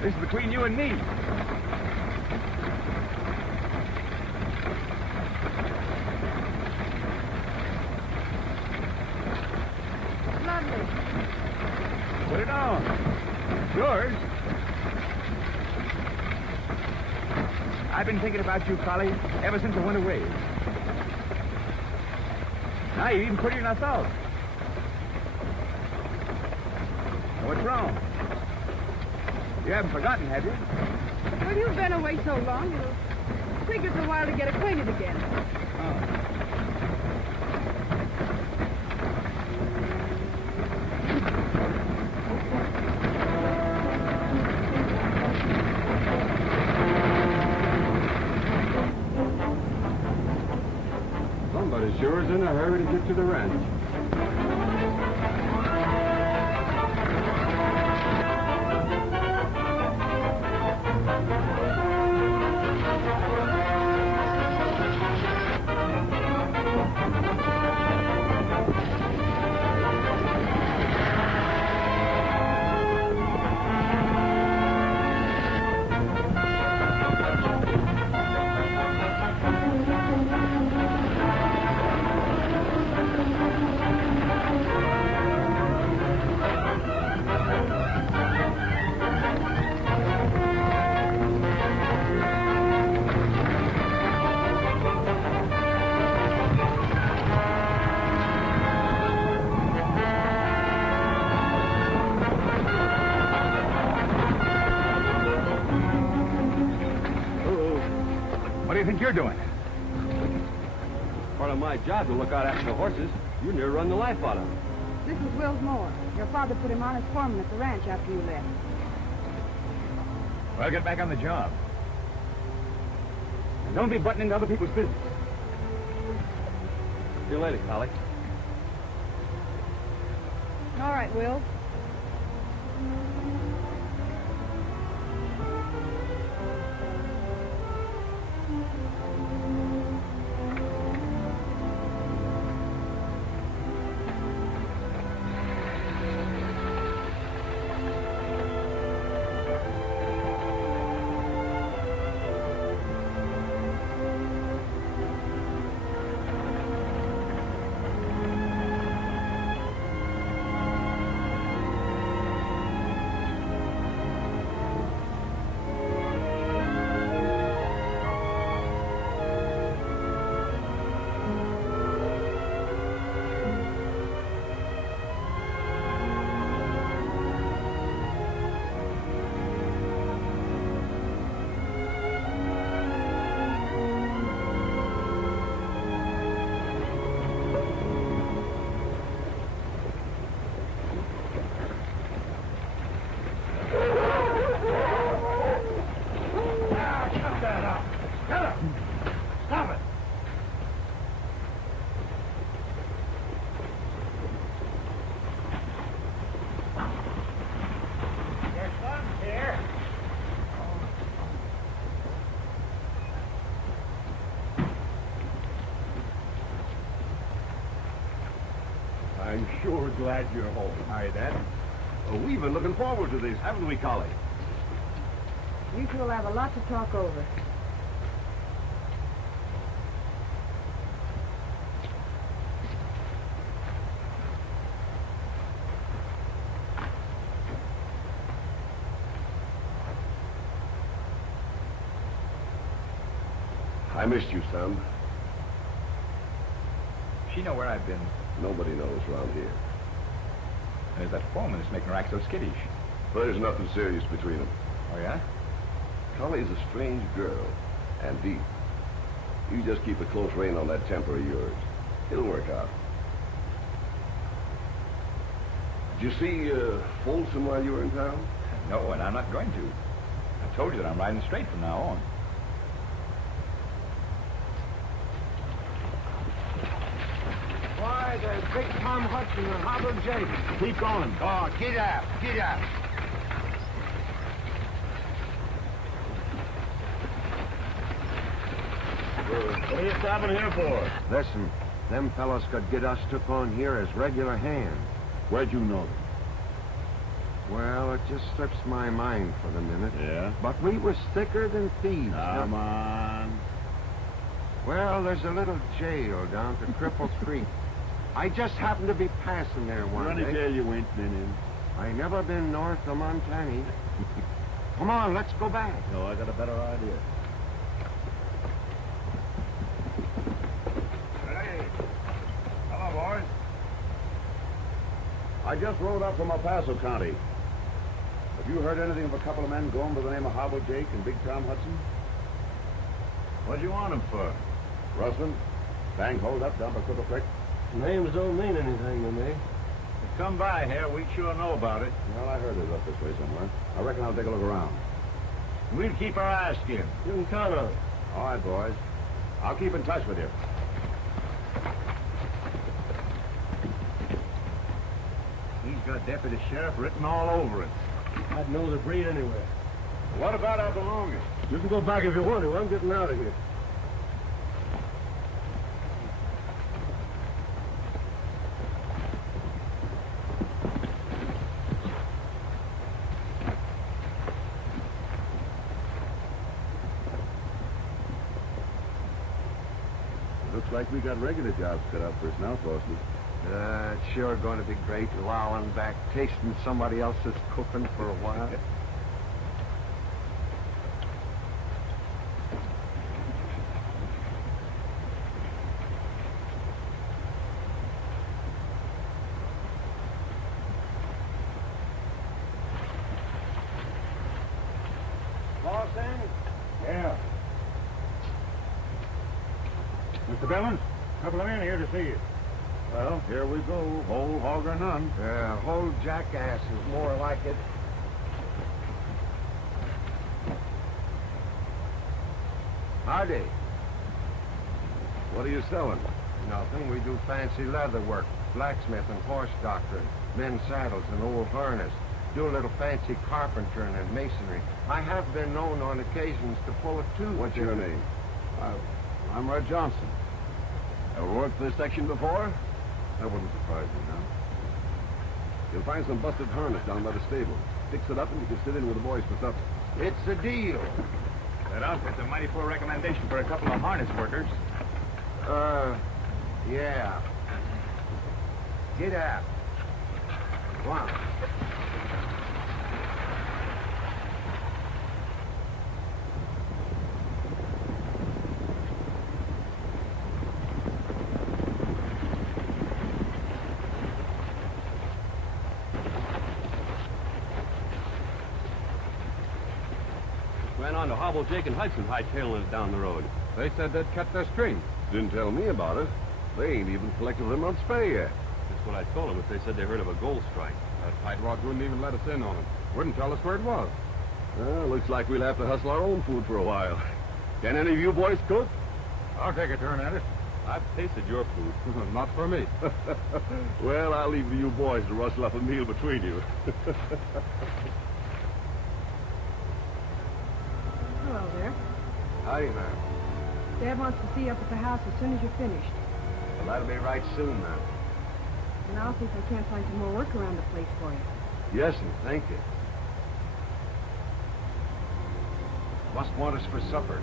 This is between you and me. Lovely. Put it on. It's yours. I've been thinking about you, Collie, ever since I went away. Now you're even prettier than I thought. So what's wrong? You haven't forgotten, have you? Well, you've been away so long, it'll take us a while to get acquainted again. Oh. Somebody sure is in a hurry to get to the ranch. What do you think you're doing? Part of my job to look out after the horses. You near run the life out of them. This is Will's mower. Your father put him on as foreman at the ranch after you left. Well, get back on the job. And don't be butting into other people's business. See you later, Collie. All right, Will. I'm sure glad you're home. Hi, Dad. Oh, we've been looking forward to this, haven't we, Collie? You two will have a lot to talk over. I missed you, son. She know where I've been. Nobody knows around here. There's that foreman that's making her act so skittish. There's nothing serious between them. Oh, yeah? Collie's a strange girl, and deep. You just keep a close rein on that temper of yours. It'll work out. Did you see Folsom while you were in town? No, and I'm not going to. I told you that I'm riding straight from now on. Why, there's Big Tom Hudson and Hobble Jake. Keep going. Oh, get out, get out. What are you stopping here for? Listen, them fellows could get us took on here as regular hands. Where'd you know them? Well, it just slips my mind for the minute. Yeah? But we was thicker than thieves. Come on. Well, there's a little jail down to Cripple Creek. I just happened to be passing there one day. Jail you ain't been in. I never been north of Montana. Come on, let's go back. No, I got a better idea. Hey. Hello, boys. I just rode up from El Paso County. Have you heard anything of a couple of men going by the name of Hobble Jake and Big Tom Hudson? What do you want them for? Rustling. Bank hold up down by Cripple Creek. Names don't mean anything to me. Come by here, we sure know about it. Well, I heard it was up this way somewhere. I reckon I'll take a look around. We'll keep our eyes skinned. You can count on it. All right, boys. I'll keep in touch with you. He's got Deputy Sheriff written all over it. I'd know the breed anywhere. What about our belongings? You can go back if you want to. I'm getting out of here. Looks like we got regular jobs cut out for us now, Foster. It's sure going to be great, lolling back, tasting somebody else's cooking for a while. Lawson? Yeah. Mr. Billings, a couple of men here to see you. Well, here we go. Whole hog or none. Yeah, whole jackass is more like it. Howdy. What are you selling? Nothing. We do fancy leather work, blacksmith and horse doctoring, men's saddles and old harness. Do a little fancy carpentering and masonry. I have been known on occasions to pull a tooth. What's your name? I'm Red Johnson. Ever worked this section before? That wouldn't surprise me now. You'll find some busted harness down by the stable. Fix it up and you can sit in with the boys for supper. It's a deal. That outfit's a mighty poor recommendation for a couple of harness workers. Yeah. Get out. Come on. Ran on to Hobble, Jake, and Hudson hightailing it down the road. They said they'd cut their string. Didn't tell me about it. They ain't even collected them on Spay yet. That's what I told them, but they said they heard of a gold strike. That tight rod wouldn't even let us in on it. Wouldn't tell us where it was. Well, looks like we'll have to hustle our own food for a while. Can any of you boys cook? I'll take a turn at it. I've tasted your food. Not for me. Well, I'll leave you boys to rustle up a meal between you. Hello there. Howdy, ma'am. Dad wants to see you up at the house as soon as you're finished. Well, that'll be right soon, ma'am. And I'll see if I can't find some more work around the place for you. Yes, and thank you. Must want us for supper.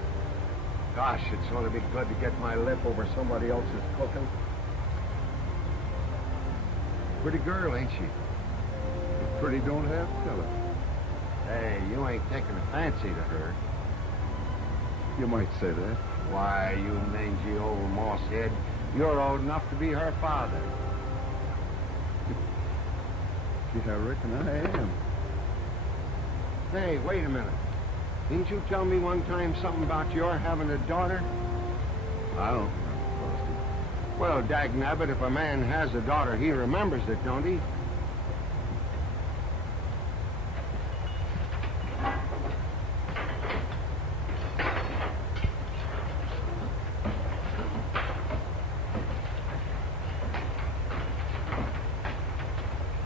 Gosh, it's going to be good to get my lip over somebody else's cooking. Pretty girl, ain't she? Pretty don't have color. Hey, you ain't taking a fancy to her. You might say that. Why, you mangy old moss head. You're old enough to be her father. Yeah, I reckon I am. Hey, wait a minute. Didn't you tell me one time something about your having a daughter? I don't remember, Frosty. Well, dagnabbit, if a man has a daughter, he remembers it, don't he?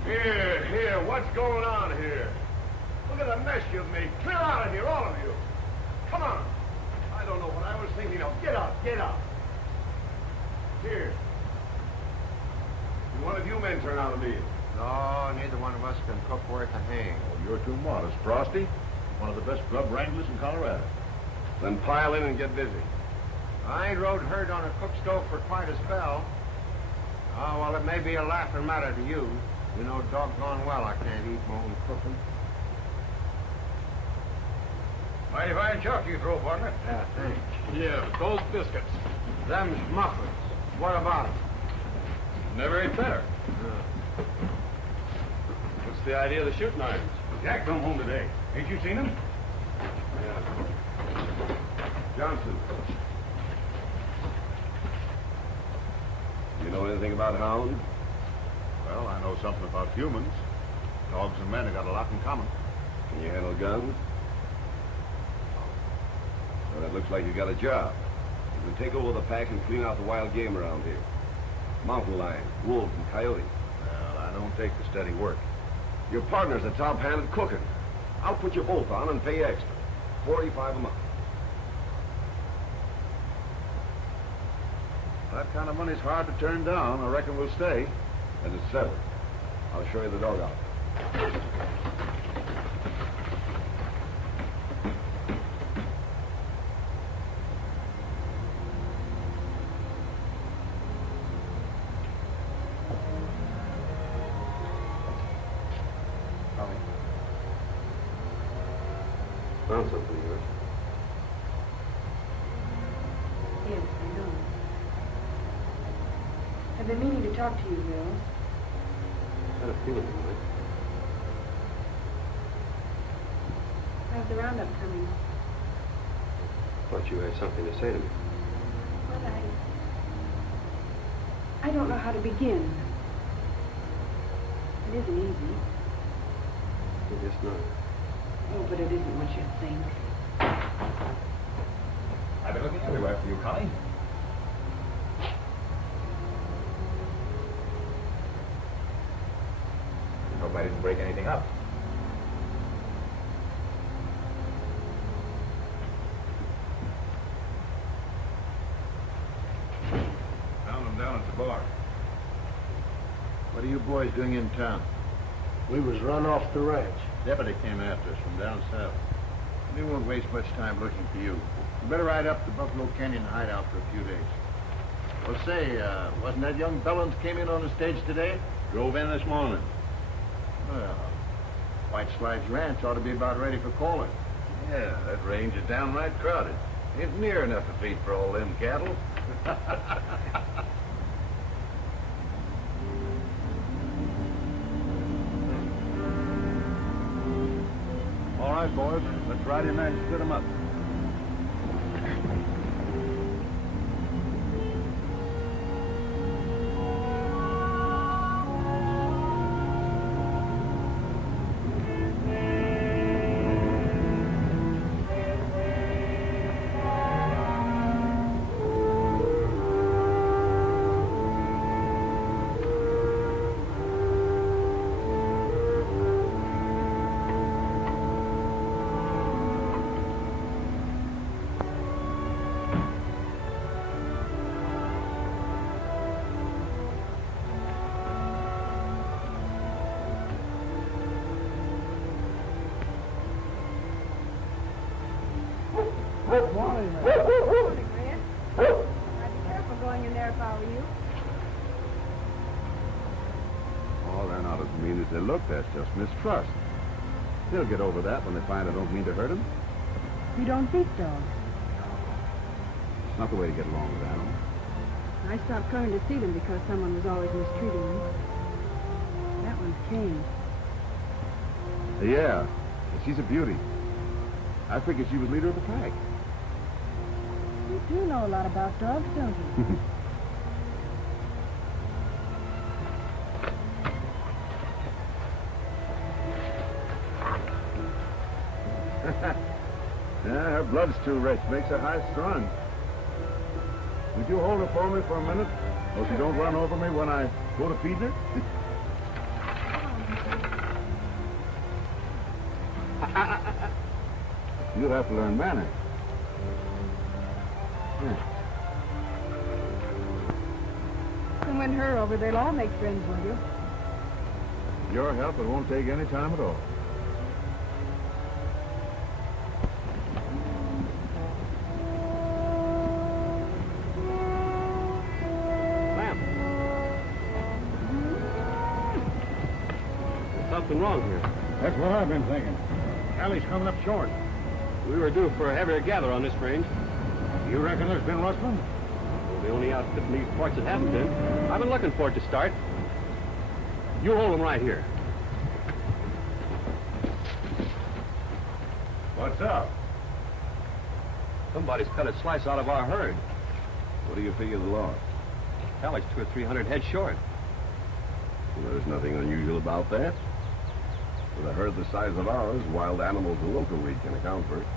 Here, what's going on here? Look at the mess you've made. Clear out of here, all of you. Come on. I don't know what I was thinking of. Get up, get up. Here. One of you men turn out a meal. No, neither one of us can cook worth a hang. Oh, you're too modest, Frosty. One of the best grub wranglers in Colorado. Then pile in and get busy. I ain't rode herd on a cook stove for quite a spell. Oh, well, it may be a laughing matter to you. You know doggone well I can't eat my own cooking. Mighty fine chuck you throw, partner. Yeah, thanks. Yeah, cold biscuits. Them's muffins. What about them? Never ate better. What's the idea of the shooting irons? Jack come home today. Ain't you seen him? Yeah. Johnson. You know anything about hounds? Well, I know something about humans. Dogs and men have got a lot in common. Can you handle guns? Well, it looks like you got a job. You can take over the pack and clean out the wild game around here. Mountain lion, wolves, and coyotes. Well, I don't take the steady work. Your partner's a top-hand at cooking. I'll put you both on and pay extra. $45 a month. That kind of money's hard to turn down. I reckon we'll stay. Then it's settled. I'll show you the dog out. Found something of yours. Yes, I know. I've been meaning to talk to you, Will. I had a feeling you might. How's the roundup coming? Thought you had something to say to me. Well, I don't know how to begin. It isn't easy. I guess not. Oh, but it isn't what you think. I've been looking everywhere for you, Connie. Hope I didn't break anything up. Found them down at the bar. What are you boys doing in town? We was run off the ranch. Deputy came after us from down south. We won't waste much time looking for you. You better ride up to Buffalo Canyon hideout for a few days. Well, say, wasn't that young Bellins came in on the stage today? Drove in this morning. Well, White Slides Ranch ought to be about ready for calling. Yeah, that range is downright crowded. Ain't near enough to feed for all them cattle. All right, boys. Let's ride in there and split them up. Good morning, man. Good morning, man. I'd be careful going in there if I were you. Oh, they're not as mean as they look. That's just mistrust. They'll get over that when they find I don't mean to hurt them. You don't beat dogs. It's not the way to get along with animals. I stopped coming to see them because someone was always mistreating them. That one's Kane. Yeah, she's a beauty. I figured she was leader of the pack. You do know a lot about dogs, don't you? Yeah, her blood's too rich. Makes her high-strung. Would you hold her for me for a minute? So she don't run over me when I go to feed her? You'll have to learn manners. Yeah. And win her over, they'll all make friends with you. With your help, it won't take any time at all. Something wrong here. That's what I've been thinking. Alley's coming up short. We were due for a heavier gather on this range. You reckon there's been rustling? We're the only outfit in these parts that haven't been. I've been looking for it to start. You hold them right here. What's up? Somebody's cut a slice out of our herd. What do you figure the loss? Hell, it's 200 or 300 head short. Well, there's nothing unusual about that. With a herd the size of ours, wild animals the local weed can account for it.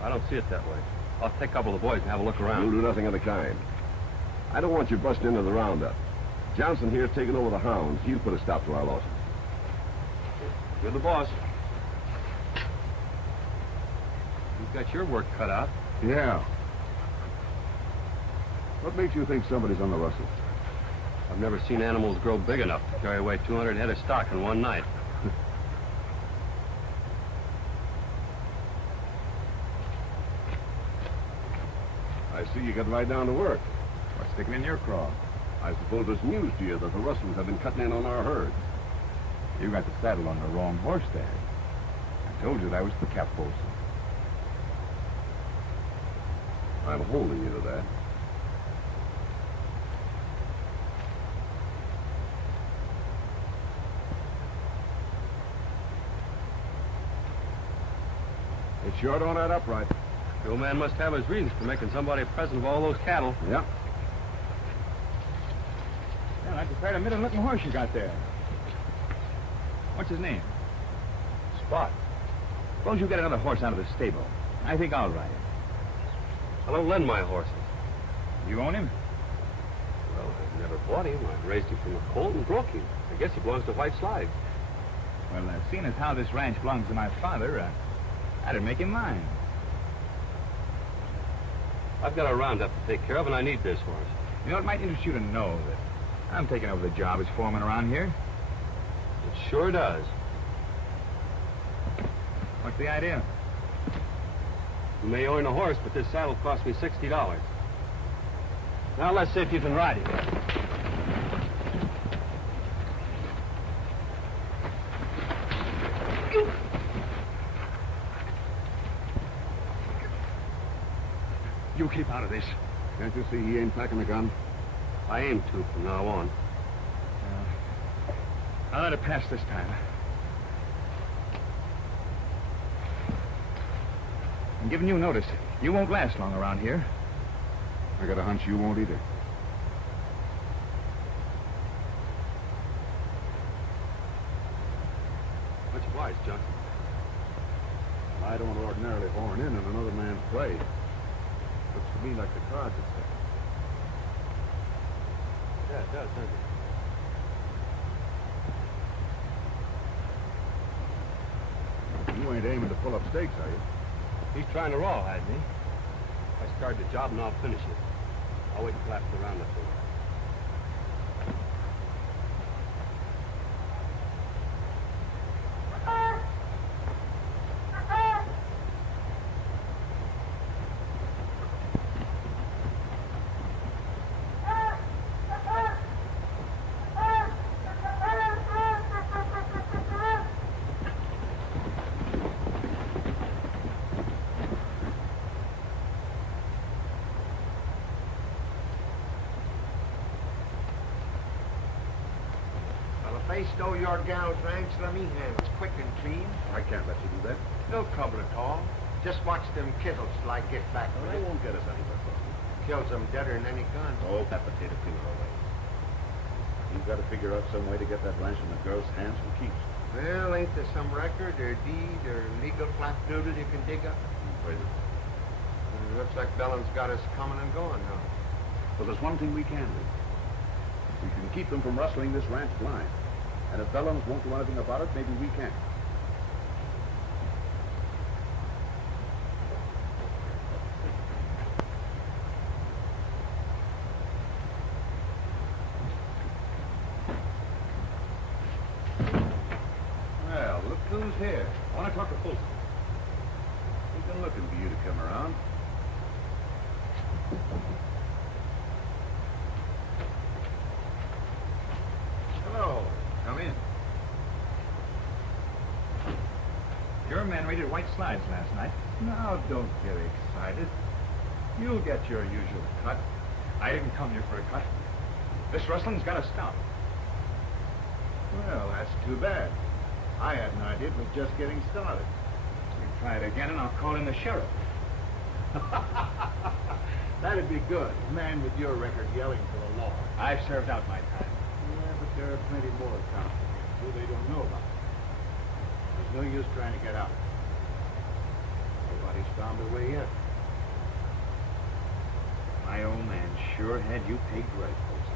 I don't see it that way. I'll take a couple of the boys and have a look around. We'll do nothing of the kind. I don't want you busting into the roundup. Johnson here's taking over the hounds. He'll put a stop to our losses. You're the boss. You've got your work cut out. Yeah. What makes you think somebody's on the rustle? I've never seen animals grow big enough to carry away 200 head of stock in one night. I see you got right down to work. What's sticking in your craw? I suppose it's news to you that the rustlers have been cutting in on our herd. You got the saddle on the wrong horse there. I told you that was the cap post. I'm holding you to that. It sure don't add up right. The old man must have his reasons for making somebody a present of all those cattle. Yeah. Yeah, that's a fairly middle-looking horse you got there. What's his name? Spot. Suppose you get another horse out of the stable. I think I'll ride him. I don't lend my horses. You own him? Well, I've never bought him. I raised him from a colt and broke him. I guess he belongs to White Slide. Well, seeing as how this ranch belongs to my father, I'd make him mine. I've got a roundup to take care of, and I need this horse. You know, it might interest you to know that I'm taking over the job as foreman around here. It sure does. What's the idea? You may own a horse, but this saddle cost me $60. Now let's see if you can ride it. You keep out of this. Can't you see he ain't packing a gun? I aim to from now on. I'll let it pass this time. I'm giving you notice. You won't last long around here. I got a hunch you won't either. Much obliged, Johnson. I don't ordinarily horn in on another man's play. Looks to me like the cards are set. Yeah, it does, doesn't it? You ain't aiming to pull up stakes, are you? He's trying to rawhide me. I start the job and I'll finish it. I'll wait until after the roundup's over. I stole your gal's ranch. Let me handle it. It's quick and clean. I can't let you do that. No trouble at all. Just watch them kittles till I get back. Well, they won't get us anywhere, Frosty. Kills them deader than any gun. Oh, that potato peeler away. You've got to figure out some way to get that ranch in the girl's hands for keeps. Well, ain't there some record or deed or legal flapdoodle you can dig up? Wait a minute. Looks like Bellen's got us coming and going, huh? Well, there's one thing we can do. We can keep them from rustling this ranch blind. And if Bellens won't do anything about it, maybe we can. Well, look who's here. I want to talk to Fulton. We've been looking for you to come around. Hello. Come in. Your men raided White Slides last night. Now, don't get excited. You'll get your usual cut. I didn't come here for a cut. This rustling's got to stop. Well, that's too bad. I had an idea it was just getting started. You try it again and I'll call in the sheriff. That'd be good. A man with your record yelling for the law. I've served out my time. Yeah, but there are plenty more accounts who they don't know about. There's no use trying to get out. Nobody's found their way yet. My old man sure had you pegged right, folks.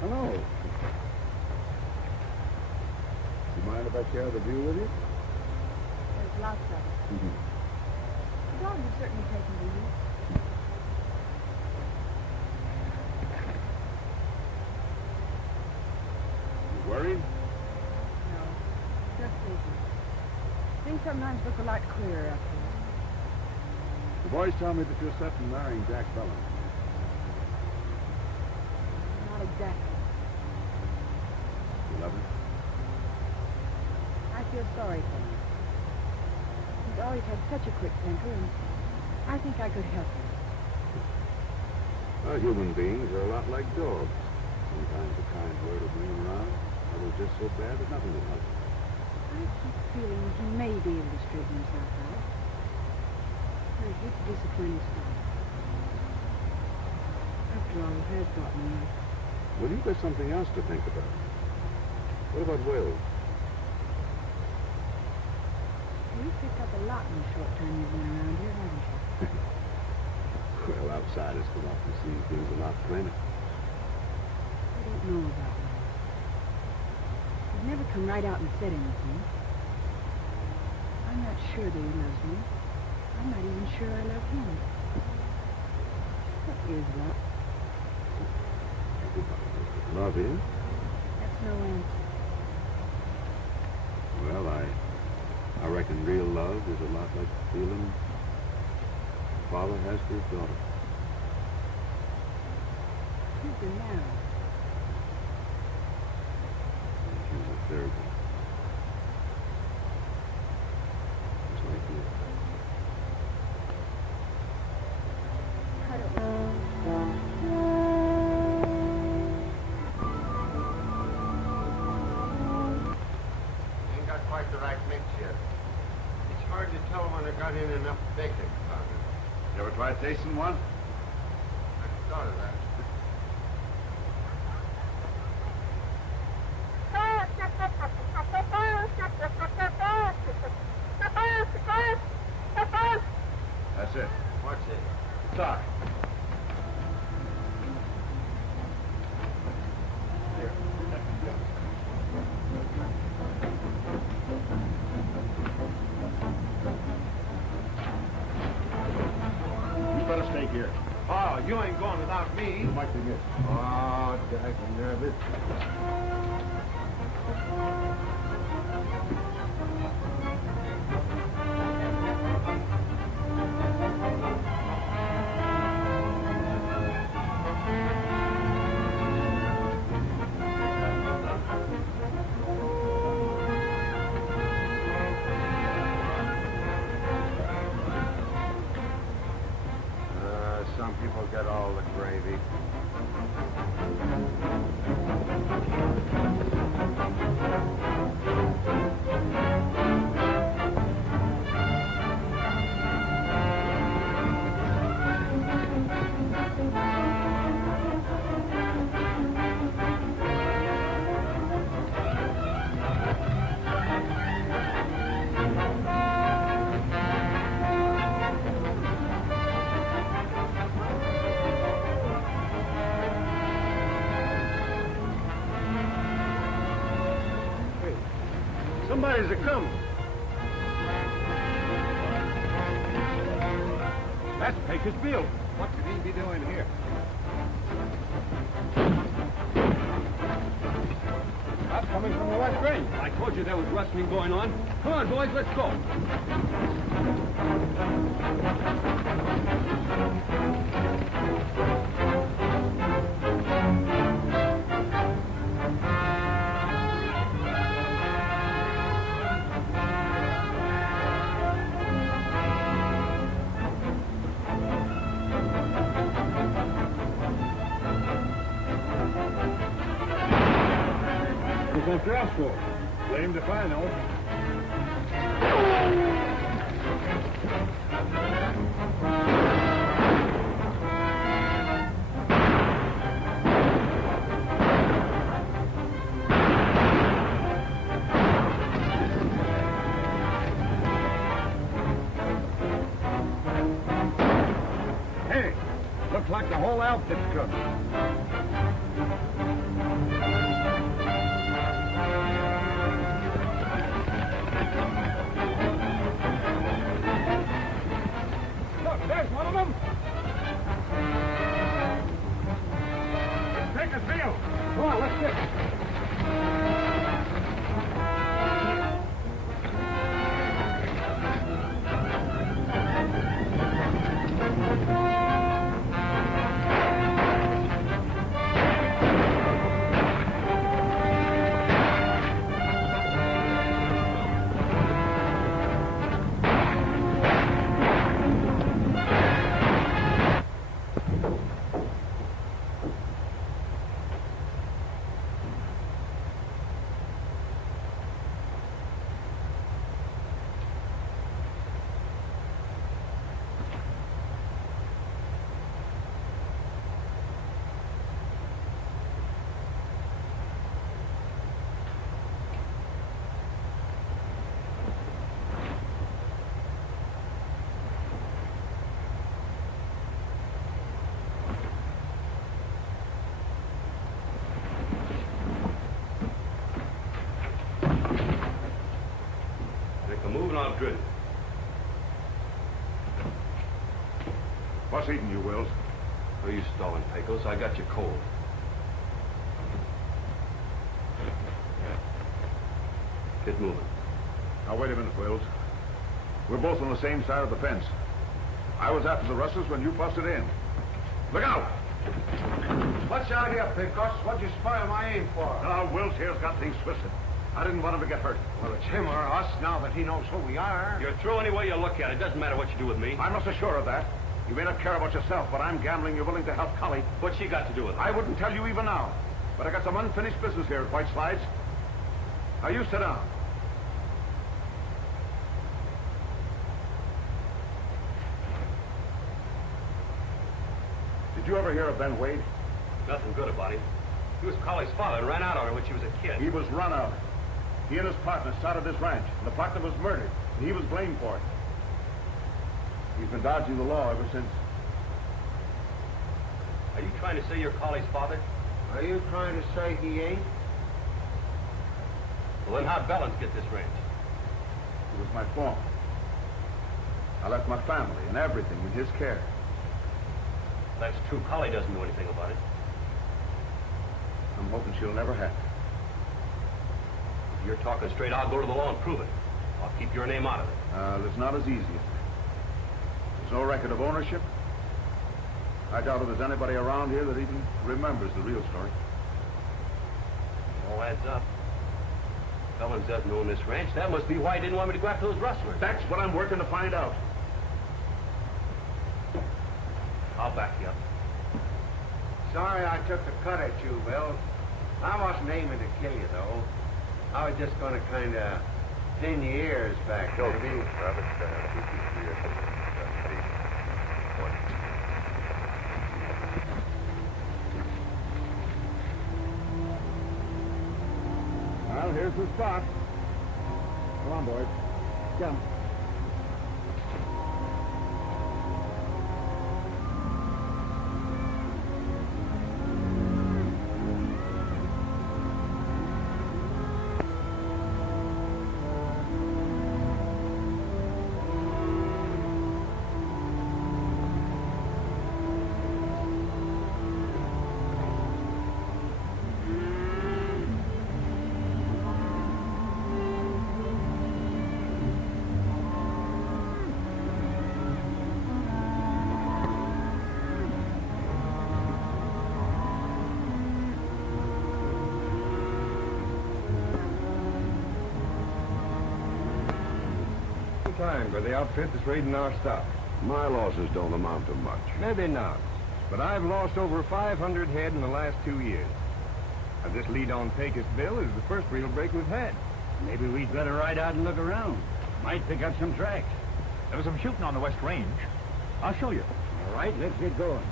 Hello. You mind if I share the view with you? There's lots of it. The dogs have certainly taken to you. You worried? No, just busy. Things sometimes look a lot clearer up here. The boys tell me that you're set on marrying Jack Bellin. Not exactly. You love him? I feel sorry for him. He's always had such a quick temper, and I think I could help him. Well, human beings are a lot like dogs. Sometimes a kind word will bring them around. Others just so bad that nothing will help them. I keep feeling he may be able to straighten himself out. I hate to disappoint his father. After all, it has brought me up. Well, you've got something else to think about. What about Will? You've picked up a lot in the short time you've been around here, haven't you? Well, outsiders can often see things a lot plainer. I don't know about Will. He's never come right out and said anything. I'm not sure that he loves me. I'm not even sure I love him. What is love? Love is? That's no answer. Well, I reckon real love is a lot like the feeling a father has for his daughter. Who's been married? She's a third one. Just like you. I don't know. Ain't got quite the right mix yet. It's hard to tell when I got in enough bacon powder. You ever tried tasting one? I thought of that. You ain't going without me. You might be missed. Oh, Jack, I'm nervous. Some people get all the gravy. Somebody's a-coming. That's Baker's Bill. What could he be doing here? That's coming from the west range. I told you there was rustling going on. Come on, boys, let's go. What's that gas for? Blamed if I know. Hey, looks like the whole outfit's coming. There's one of them. Let's take a field. Come on, let's get it. Moving on good. What's eating you, Wills? Are you stalling, Pecos? I got you cold. Get moving. Now, wait a minute, Wills. We're both on the same side of the fence. I was after the rustlers when you busted in. Look out! Watch out here, Pecos. What'd you spoil my aim for? Now, Wills here's got things twisted. I didn't want him to get hurt. Well, it's him or us now that he knows who we are. You're through any way you look at it. Doesn't matter what you do with me. I'm not so sure of that. You may not care about yourself, but I'm gambling you're willing to help Collie. What's she got to do with it? I wouldn't tell you even now. But I got some unfinished business here at White Slides. Now, you sit down. Did you ever hear of Ben Wade? Nothing good about him. He was Collie's father and ran out on her when she was a kid. He was run out. He and his partner started this ranch, and the partner was murdered, and he was blamed for it. He's been dodging the law ever since. Are you trying to say you're Collie's father? Are you trying to say he ain't? Well, then how'd Bellins get this ranch? He was my foreman. I left my family and everything in his care. That's true. Polly doesn't know anything about it. I'm hoping she'll never have. If you're talking straight, I'll go to the law and prove it. I'll keep your name out of it. It's not as easy as that. There's no record of ownership. I doubt if there's anybody around here that even remembers the real story. All adds up. Collins doesn't own this ranch. That must be why he didn't want me to go after those rustlers. That's what I'm working to find out. I'll back you up. Sorry I took the cut at you, Bill. I wasn't aiming to kill you, though. I was just going to kind of pin your ears back, maybe. Well, here's the spot. Come on, boys. Come. Time by the outfit that's raiding our stock. My losses don't amount to much. Maybe not, but I've lost over 500 head in the last 2 years. And this lead on Pecos Bill is the first real break we've had. Maybe we'd better ride out and look around. Might pick up some tracks. There was some shooting on the West Range. I'll show you. All right, let's get going.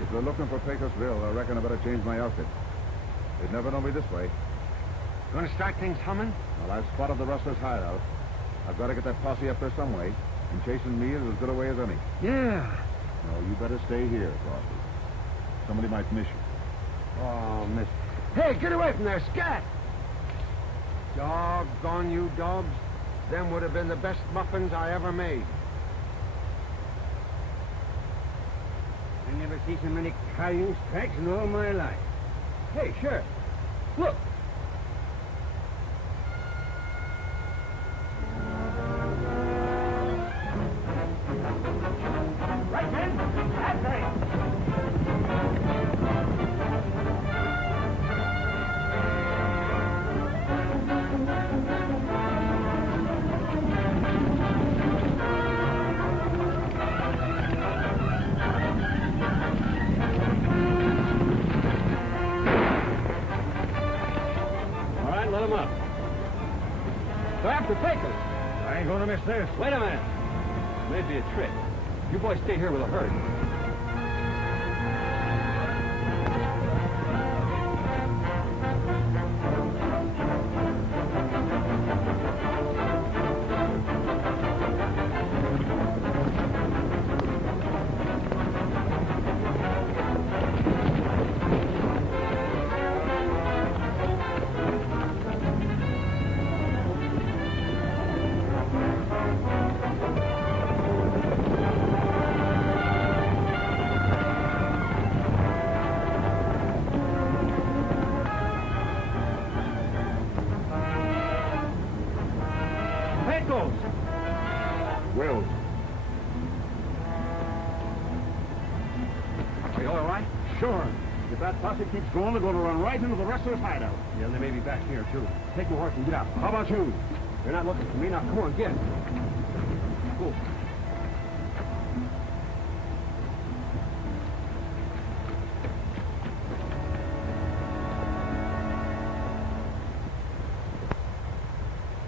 If they're looking for Pecosville, I reckon I better change my outfit. They'd never know me this way. Gonna start things humming? Well, I've spotted the rustlers' hideout. I've got to get that posse up there some way, and chasing me is as good a way as any. Yeah. No, you better stay here, Frosty. Somebody might miss you. Oh, miss. Hey, get away from there, scat! Doggone you dogs. Them would have been the best muffins I ever made. I never see so many cayuse tracks in all my life. Hey, Sheriff, look. Right, men. That way. All right, let him up. Go after Pecos. I ain't gonna miss this. Wait a minute. Maybe a trick. You boys stay here with the herd. Pecos! Wills. Are you all right? Sure. If that posse keeps going, they're going to run right into the rustlers' hideout. Yeah, they may be back here, too. Take your horse and get out. How about you? They're not looking for me. Now, come on, get it. Go.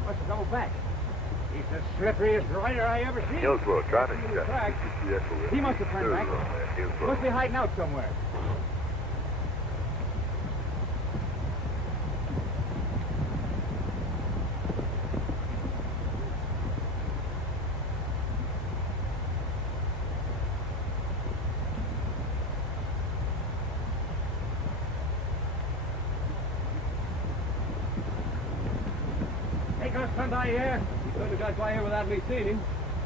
What's the double back? He's the slipperiest rider I ever seen. Hillsborough, traffic He's track. He must have turned back. Must be hiding out somewhere. Pecos come by here? He couldn't have got by here without me seeing him.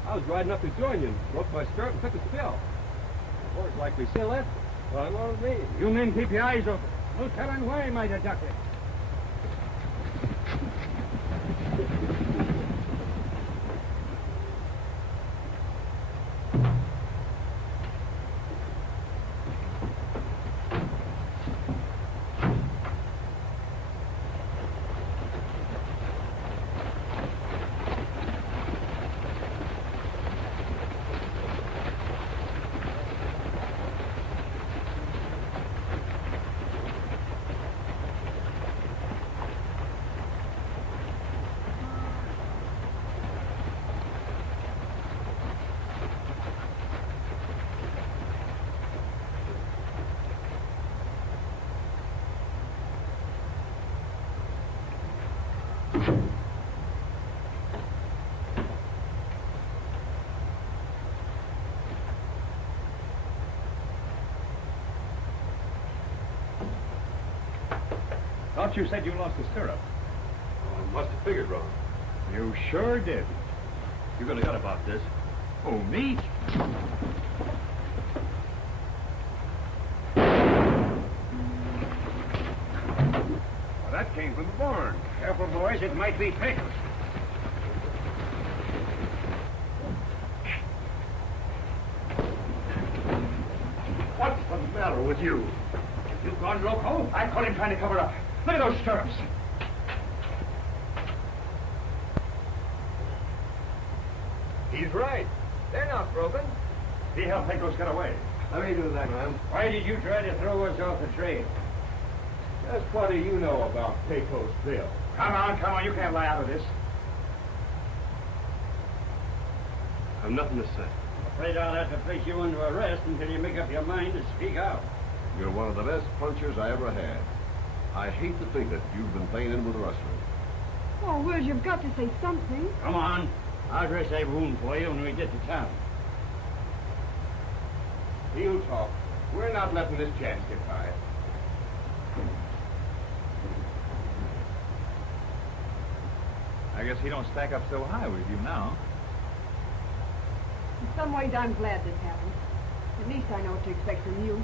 I was riding up to join you, broke my stirrup and took a spill. The horse like me still left. Well, I'm on me. You men keep your eyes open. No telling where he might have ducked it. Thought you said you lost the stirrup. Oh, I must have figured wrong. You sure did. You really got about this. Oh, me? Well, that came from the barn. Careful, boys. It might be Pecos. What's the matter with you? You gone loco? I caught him trying to cover up. Look at those stirrups. He's right. They're not broken. See how Pecos got away. Let me do that, ma'am. Why did you try to throw us off the trail? Just what do you know about Pecos Bill? Come on. You can't lie out of this. I've nothing to say. Afraid I'll have to place you under arrest until you make up your mind to speak out. You're one of the best punchers I ever had. I hate to think that you've been playing in with rustlers. Oh, Will, you've got to say something. Come on. I'll dress that wound for you when we get to town. You talk. We're not letting this chance get by. I guess he don't stack up so high with you now. In some ways, I'm glad this happened. At least I know what to expect from you.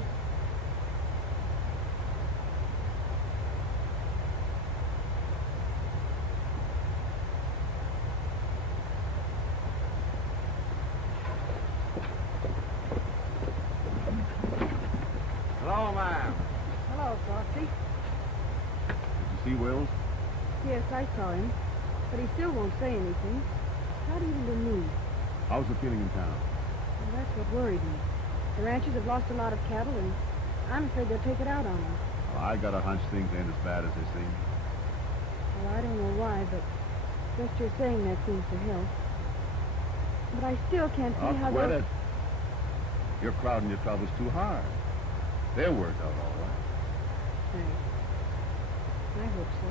Hello, ma'am. Hello, Frosty. Did you see Wills? Yes, I saw him. But he still won't say anything. Not even to me. How's the feeling in town? Well, that's what worried me. The ranchers have lost a lot of cattle, and I'm afraid they'll take it out on them. Well, I got a hunch things ain't as bad as they seem. Well, I don't know why, but just your saying that seems to help. But I still can't see how Quit they... it. You're crowding your troubles too hard. They'll work out all right. Thanks. I hope so.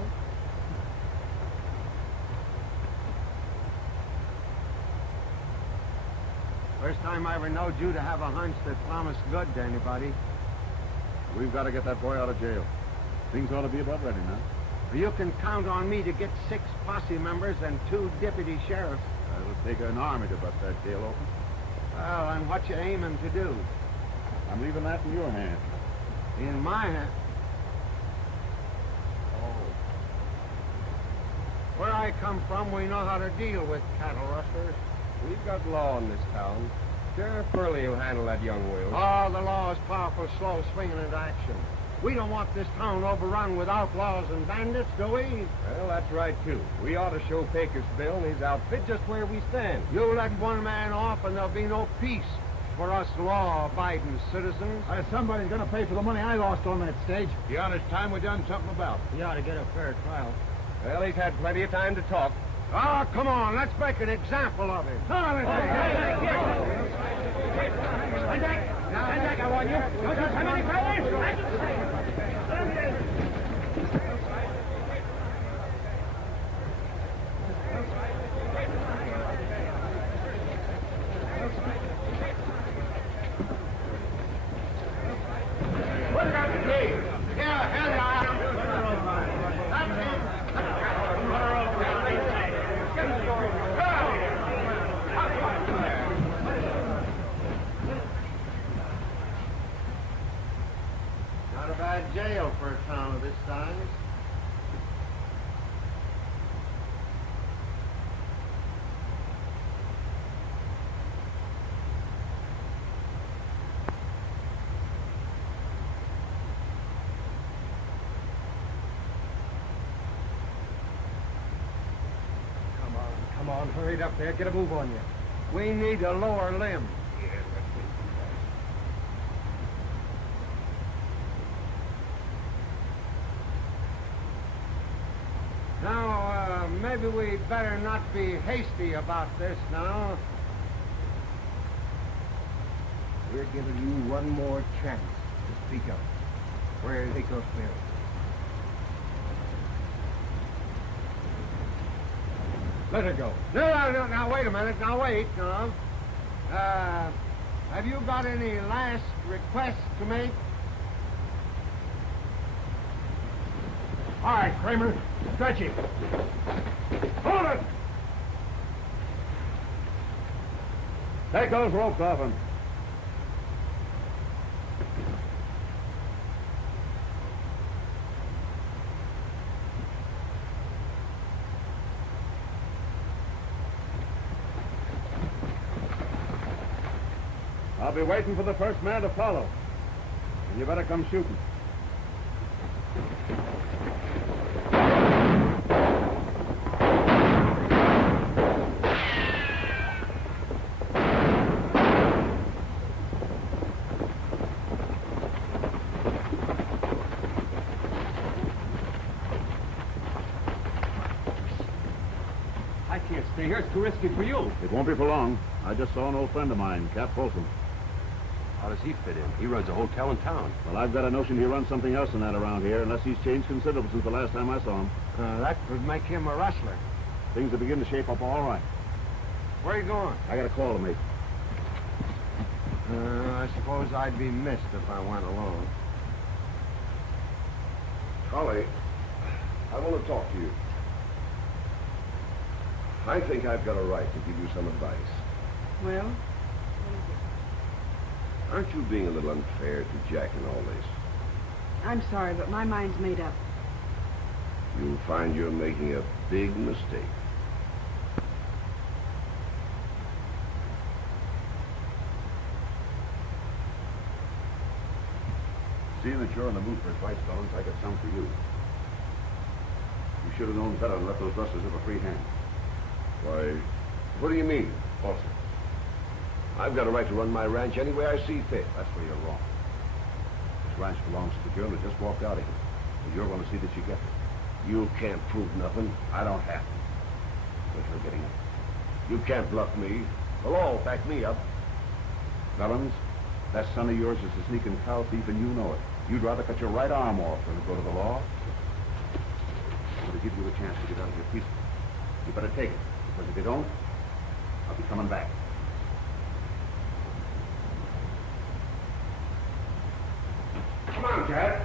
First time I ever knowed you to have a hunch that promised good to anybody. We've got to get that boy out of jail. Things ought to be about ready now. You can count on me to get 6 posse members and 2 deputy sheriffs. It'll take an army to bust that jail open. Well, and what you aiming to do? I'm leaving that in your hands. In my hand? Oh. Where I come from, we know how to deal with cattle rustlers. We've got law in this town. Sheriff Burley will handle that young Will. Oh, the law is powerful slow swinging into action. We don't want this town overrun with outlaws and bandits, do we? Well, that's right, too. We ought to show Pecos Bill and his outfit just where we stand. You let one man off and there'll be no peace for us law-abiding citizens. Somebody's gonna pay for the money I lost on that stage. The honest time we done something about. He ought to get a fair trial. Well, he's had plenty of time to talk. Oh, come on, let's make an example of him. Stand back, I warn you. Don't you come any further. for a town of this size. Come on, hurry it up there. Get a move on you. We need a lower limb. Yeah, let's wait for that. Now, maybe we better not be hasty about this now. We're giving you one more chance to speak up. Where is Nico Smith? Let her go. No, now, wait a minute. Now, wait, no. Have you got any last requests to make? All right, Kramer. Stretch him. Hold it! Take those ropes off him. I'll be waiting for the first man to follow. And you better come shooting. I can't stay here. It's too risky for you. It won't be for long. I just saw an old friend of mine, Cap Folsom. How does he fit in? He runs a hotel in town. Well, I've got a notion he runs something else than that around here, unless he's changed considerable since the last time I saw him. That would make him a rustler. Things are beginning to shape up all right. Where are you going? I got a call to make. I suppose I'd be missed if I went alone. Holly, I want to talk to you. I think I've got a right to give you some advice. Well? Aren't you being a little unfair to Jack in all this? I'm sorry, but my mind's made up. You'll find you're making a big mistake. Seeing that you're on the move for advice, Collins, I got some for you. You should have known better than let those rustlers have a free hand. Why, what do you mean, Folsom? I've got a right to run my ranch any way I see fit. That's where you're wrong. This ranch belongs to the girl that just walked out of here. And you're going to see that she gets it. You can't prove nothing. I don't have to. But you're getting it. You can't bluff me. The law will back me up. Collins, that son of yours is a sneaking cow thief, and you know it. You'd rather cut your right arm off than to go to the law. I'm going to give you a chance to get out of here peacefully. You better take it, because if you don't, I'll be coming back. Come on, Jack.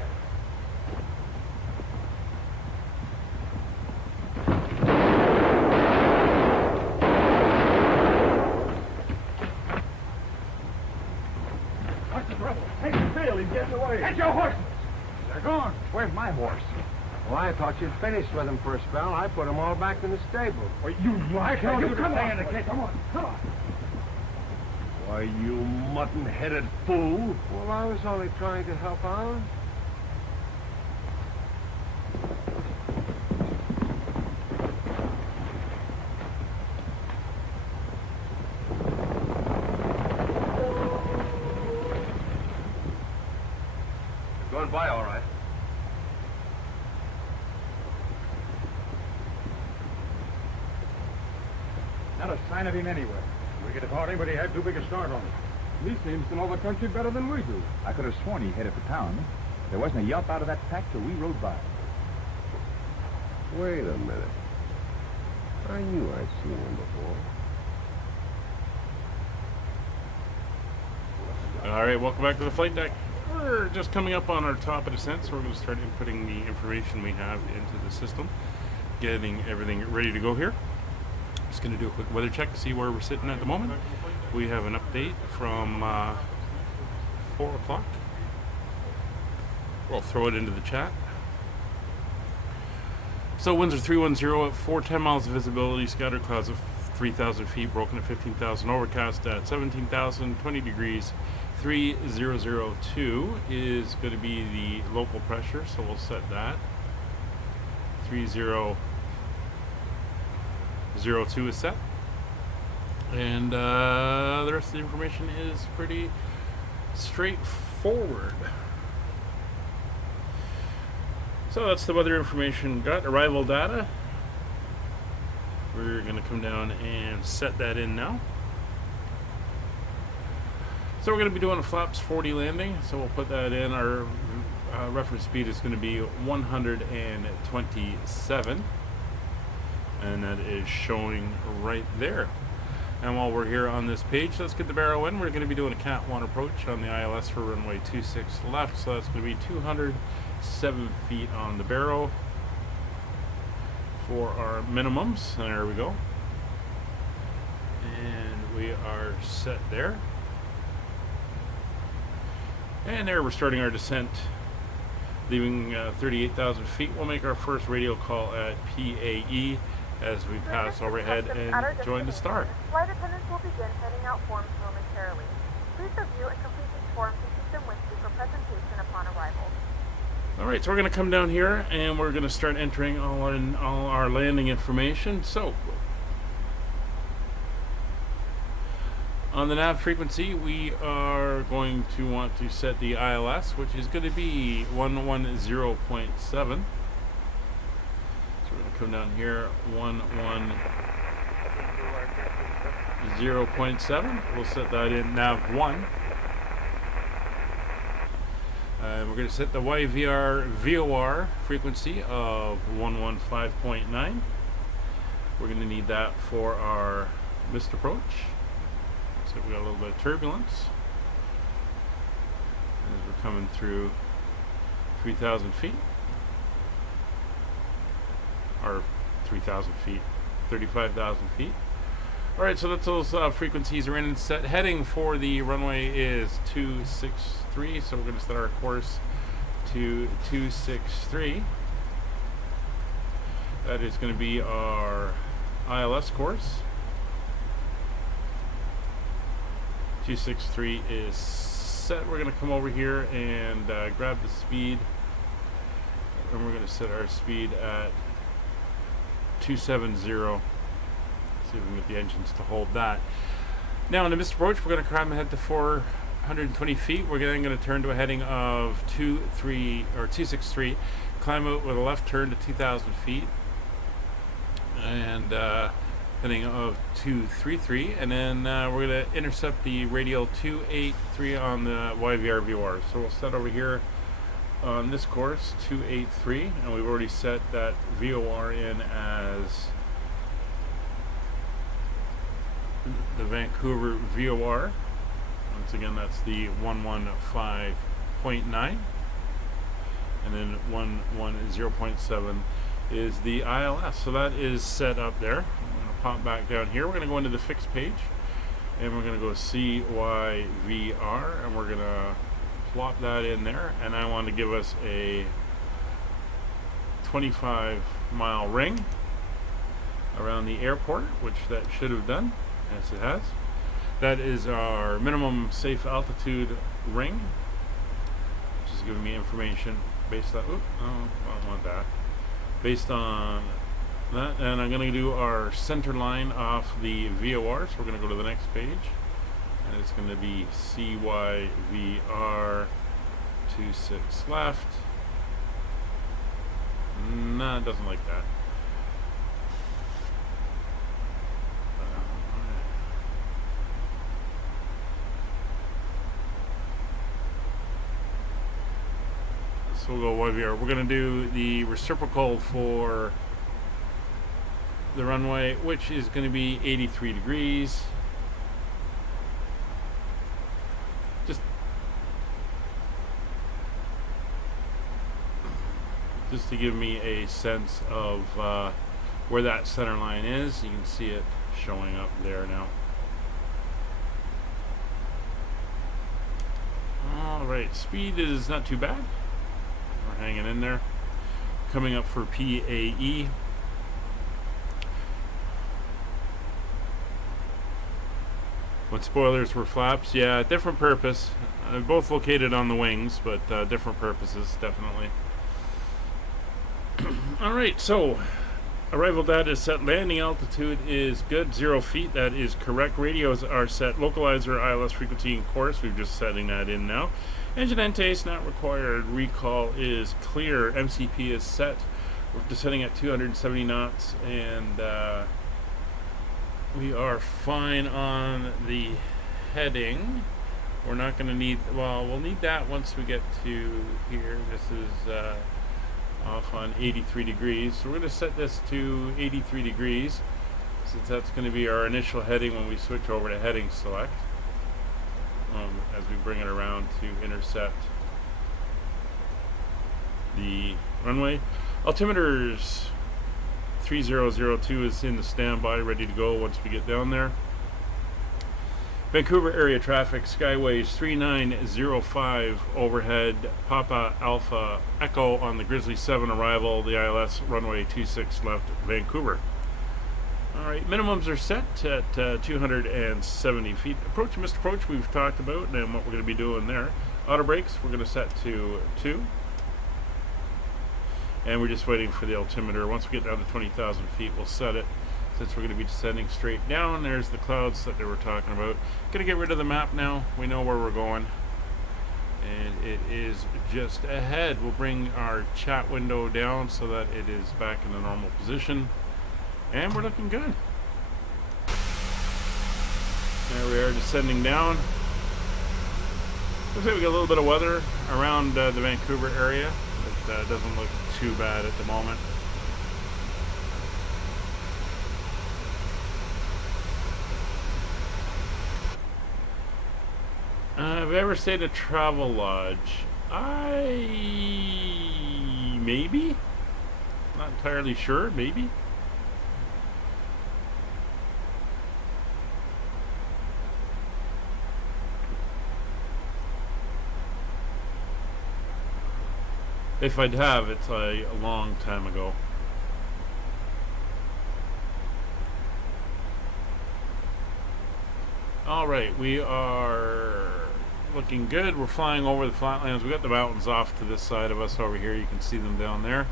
What's the trouble? Take the field. He's getting away. Get your horses. They're gone. Where's my horse? Well, I thought you'd finished with them for a spell. I put them all back in the stable. Well, you like Come you on, come stay on. in the cage. Come on, come on. Why, you mutton-headed fool. Well, I was only trying to help out. You're going by all right. Not a sign of him anywhere. We could have caught him, but he had too big a start on us. He seems to know the country better than we do. I could have sworn he headed for town. There wasn't a yelp out of that pack till we rode by. Wait a minute. I knew I'd seen him before. All right, welcome back to the flight deck. We're just coming up on our top of descent, so we're going to start inputting the information we have into the system, getting everything ready to go here. Just going to do a quick weather check to see where we're sitting at the moment. We have an update from 4 o'clock. We'll throw it into the chat. So winds are 310 at 410 miles of visibility, scattered clouds of 3,000 feet, broken at 15,000, overcast at 17,000, 20 degrees. 3002 is going to be the local pressure, so we'll set that. 3002 is set. And the rest of the information is pretty straightforward. So that's the weather information. Got arrival data. We're going to come down and set that in now. So we're going to be doing a flaps 40 landing. So we'll put that in. Our reference speed is going to be 127. And that is showing right there. And while we're here on this page, let's get the barrel in. We're going to be doing a Cat 1 approach on the ILS for runway 26 left. So that's going to be 207 feet on the barrel for our minimums. And there we go. And we are set there. And there we're starting our descent, leaving 38,000 feet. We'll make our first radio call at PAE as we pass overhead and join the start. Flight attendants will begin handing out forms momentarily. Please review and complete these forms and keep them with you for presentation upon arrival. Alright, so we're going to come down here and we're going to start entering all our landing information. So, on the nav frequency, we are going to want to set the ILS, which is going to be 110.7. So we're going to come down here, 110.7. We'll set that in nav 1. We're going to set the CYVR VOR frequency of 115.9. We're going to need that for our missed approach. So we got a little bit of turbulence as we're coming through 3,000 feet, or 3,000 feet, 35,000 feet. Alright, so that's those frequencies are in and set. Heading for the runway is 263, so we're going to set our course to 263. That is going to be our ILS course. 263 is set. We're going to come over here and grab the speed, and we're going to set our speed at 270. See if we can get the engines to hold that. Now, in the missed approach, we're going to climb ahead to 420 feet. We're then going to turn to a heading of 263, climb out with a left turn to 2,000 feet, and heading of 233, and then we're going to intercept the radial 283 on the CYVR VOR. So we'll set over here on this course 283, and we've already set that VOR in as the Vancouver VOR. Once again, that's the 115.9, and then 110.7 is the ILS. So that is set up there. I'm going to pop back down here. We're going to go into the fixed page, and we're going to go CYVR, and we're going to plop that in there. And I want to give us a 25-mile ring around the airport, which that should have done. Yes, it has. That is our minimum safe altitude ring, which is giving me information based on. Oops, oh, I don't want that. Based on that, and I'm going to do our center line off the VOR. So we're going to go to the next page, and it's going to be CYVR 26 left. No, it doesn't like that. So we'll go YVR. We're going to do the reciprocal for the runway, which is going to be 83 degrees. Just to give me a sense of where that center line is. You can see it showing up there now. Alright, speed is not too bad. hanging in there. Coming up for PAE. When spoilers were flaps, yeah, different purpose. Both located on the wings, but different purposes, definitely. Alright, so arrival data is set. Landing altitude is good, 0 feet. That is correct. Radios are set. Localizer, ILS frequency and course. We're just setting that in now. Engine NTA's not required. Recall is clear. MCP is set. We're descending at 270 knots, and we are fine on the heading. We're not going to need, well, we'll need that once we get to here. This is off on 83 degrees. So we're going to set this to 83 degrees, since that's going to be our initial heading when we switch over to heading select, as we bring it around to intercept the runway. Altimeters 3002 is in the standby, ready to go once we get down there. Vancouver area traffic, Skyways 3905 overhead, Papa Alpha Echo on the Grizzly 7 arrival, the ILS runway 26 left, Vancouver. Alright, minimums are set at 270 feet. Approach, missed approach we've talked about and what we're going to be doing there. Auto brakes we're going to set to 2. And we're just waiting for the altimeter. Once we get down to 20,000 feet, we'll set it. Since we're going to be descending straight down, there's the clouds that they were talking about. Going to get rid of the map now. We know where we're going. And it is just ahead. We'll bring our chat window down so that it is back in the normal position. And we're looking good. There we are, descending down. Looks like we got a little bit of weather around the Vancouver area. It doesn't look too bad at the moment. Have I ever stayed at a travel lodge? Maybe? Not entirely sure, maybe? If I'd have, it's a long time ago. Alright, we are looking good. We're flying over the flatlands. We got the mountains off to this side of us over here. You can see them down there.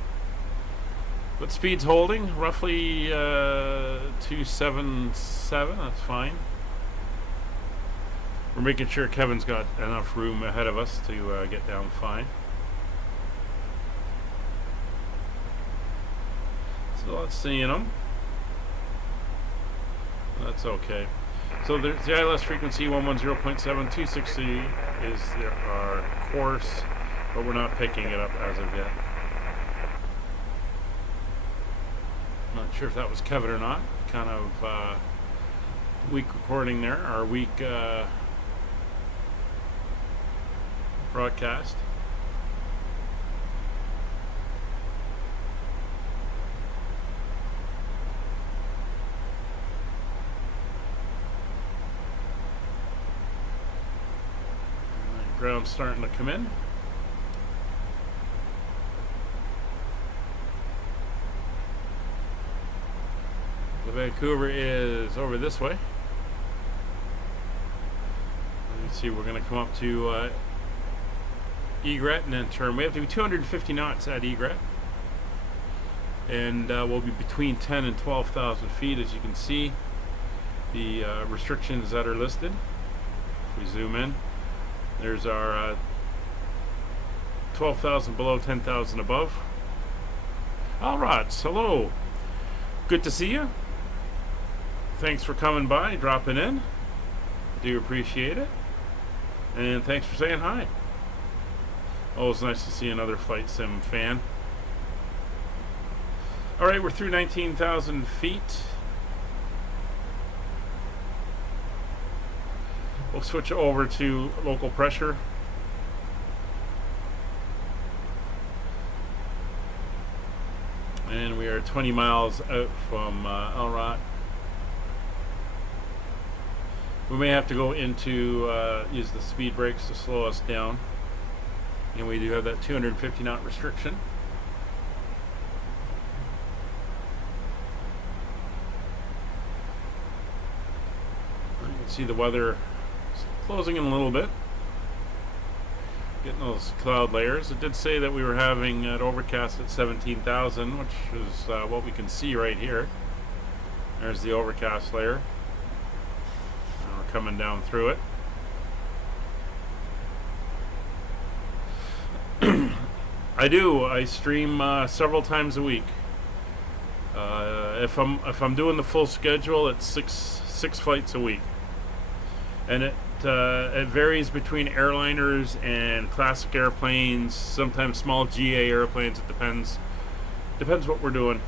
But speed's holding, roughly 277. That's fine. We're making sure Kevin's got enough room ahead of us to get down fine. Still not seeing them. That's okay. So there's the ILS frequency 110.7, 260 is our course, but we're not picking it up as of yet. Not sure if that was Kevin or not. Kind of weak recording there, our weak broadcast. Ground starting to come in. The Vancouver is over this way. Let's see, we're going to come up to egret and then turn. We have to be 250 knots at egret. And we'll be between 10 and 12,000 feet, as you can see. The restrictions that are listed. If we zoom in. There's our 12,000 below, 10,000 above. All right, hello. Good to see you. Thanks for coming by, dropping in. Do appreciate it. And thanks for saying hi. Always nice to see another Flight Sim fan. All right, we're through 19,000 feet. We'll switch over to local pressure. And we are 20 miles out from Aurora. We may have to go into use the speed brakes to slow us down. And we do have that 250 knot restriction. You can see the weather closing in a little bit. Getting those cloud layers. It did say that we were having an overcast at 17,000, which is what we can see right here. There's the overcast layer. And we're coming down through it. I stream several times a week. If I'm doing the full schedule, it's six flights a week, and it varies between airliners and classic airplanes. Sometimes small GA airplanes. It depends what we're doing.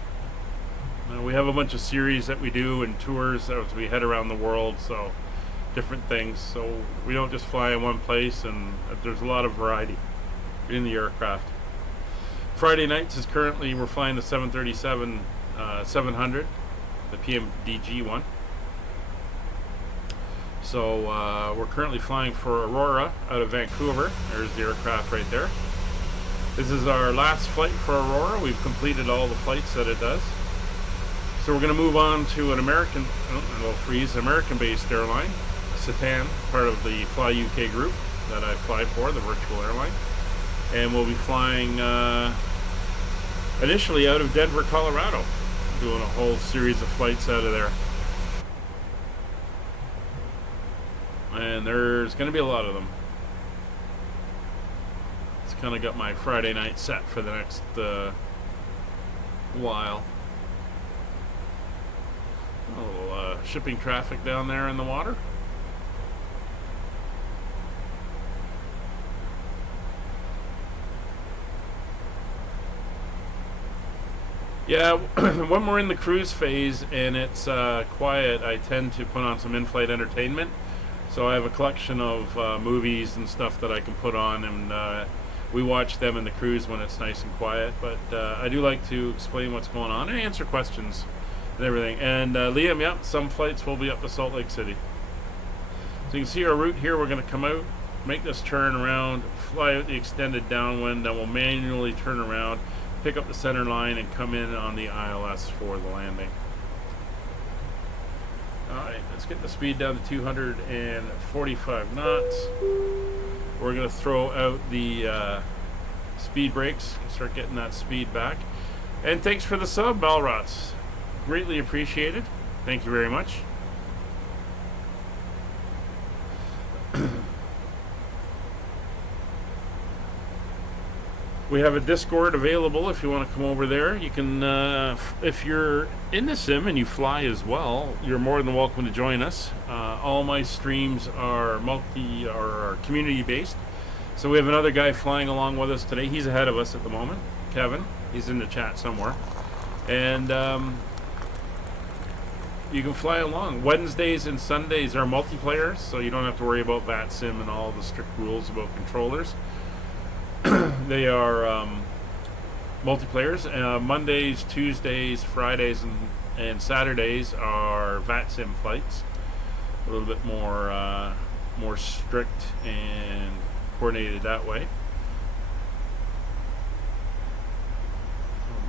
We have a bunch of series that we do and tours as we head around the world. So different things. So we don't just fly in one place, and there's a lot of variety in the aircraft. Friday nights is currently we're flying the 737-700, the PMDG one. So we're currently flying for Aurora out of Vancouver. There's the aircraft right there. This is our last flight for Aurora. We've completed all the flights that it does. So we're going to move on to an American-based airline, Satan, part of the Fly UK group that I fly for, the virtual airline. And we'll be flying initially out of Denver, Colorado, doing a whole series of flights out of there. And there's going to be a lot of them. It's kind of got my Friday night set for the next while. A little shipping traffic down there in the water. Yeah, when we're in the cruise phase and it's quiet, I tend to put on some in-flight entertainment. So I have a collection of movies and stuff that I can put on, and we watch them in the cruise when it's nice and quiet. But I do like to explain what's going on and answer questions and everything. And Liam, yep, some flights will be up to Salt Lake City. So you can see our route here. We're going to come out, make this turn around, fly out the extended downwind, then we'll manually turn around, pick up the center line, and come in on the ILS for the landing. Alright, let's get the speed down to 245 knots. We're going to throw out the speed brakes, start getting that speed back. And thanks for the sub, Balrots. Greatly appreciated. Thank you very much. We have a Discord available if you want to come over there. You can, if you're in the sim and you fly as well, you're more than welcome to join us. All my streams are community based. So we have another guy flying along with us today. He's ahead of us at the moment, Kevin. He's in the chat somewhere. And you can fly along. Wednesdays and Sundays are multiplayer, so you don't have to worry about VATSIM and all the strict rules about controllers. They are multiplayers. Mondays, Tuesdays, Fridays, and Saturdays are VATSIM flights. A little bit more strict and coordinated that way.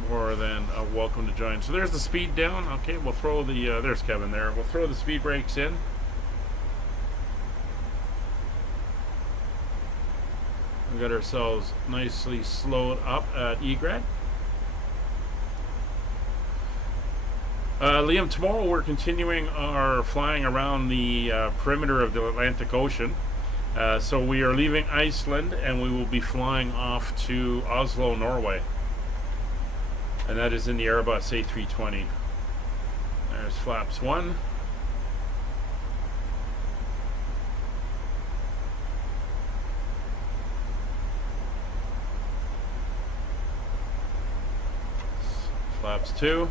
More than welcome to join. So there's the speed down. Okay, we'll throw the there's Kevin there. We'll throw the speed brakes in. We got ourselves nicely slowed up at Egrad. Liam, tomorrow we're continuing our flying around the perimeter of the Atlantic Ocean. So we are leaving Iceland and we will be flying off to Oslo, Norway. And that is in the Airbus A320. There's flaps 1. Flaps 2.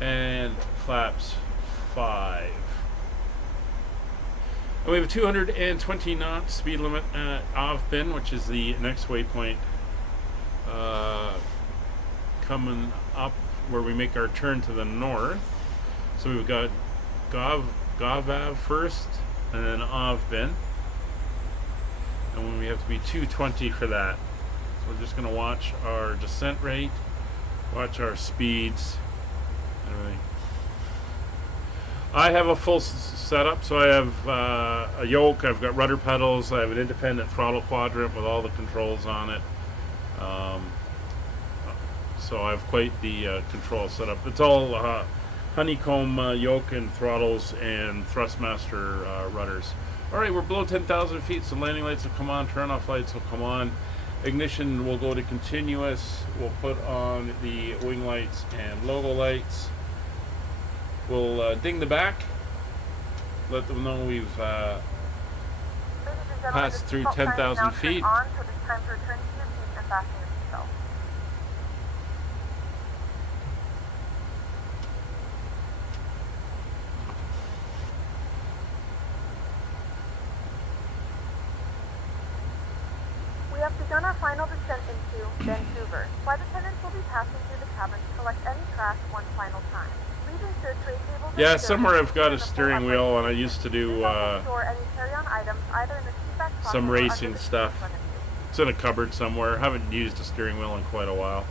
And flaps 5. And we have a 220 knot speed limit at Avbin, which is the next waypoint coming up where we make our turn to the north. So we've got GAVAV first, and then AVBIN. And when we have to be 220 for that. So we're just going to watch our descent rate, watch our speeds, everything. I have a full setup, so I have a yoke, I've got rudder pedals, I have an independent throttle quadrant with all the controls on it. So I have quite the control setup. It's all Honeycomb yoke and throttles and Thrustmaster rudders. Alright, we're below 10,000 feet, so landing lights will come on, turn off lights will come on. Ignition will go to continuous. We'll put on the wing lights and logo lights. We'll ding the back, let them know we've passed through 10,000 feet. We have begun our final descent into Vancouver. Flight attendants will be passing through the cabin to collect any trash one final time. Yeah, somewhere I've got a steering wheel, and I used to do some racing stuff. It's in a cupboard somewhere. I haven't used a steering wheel in quite a while.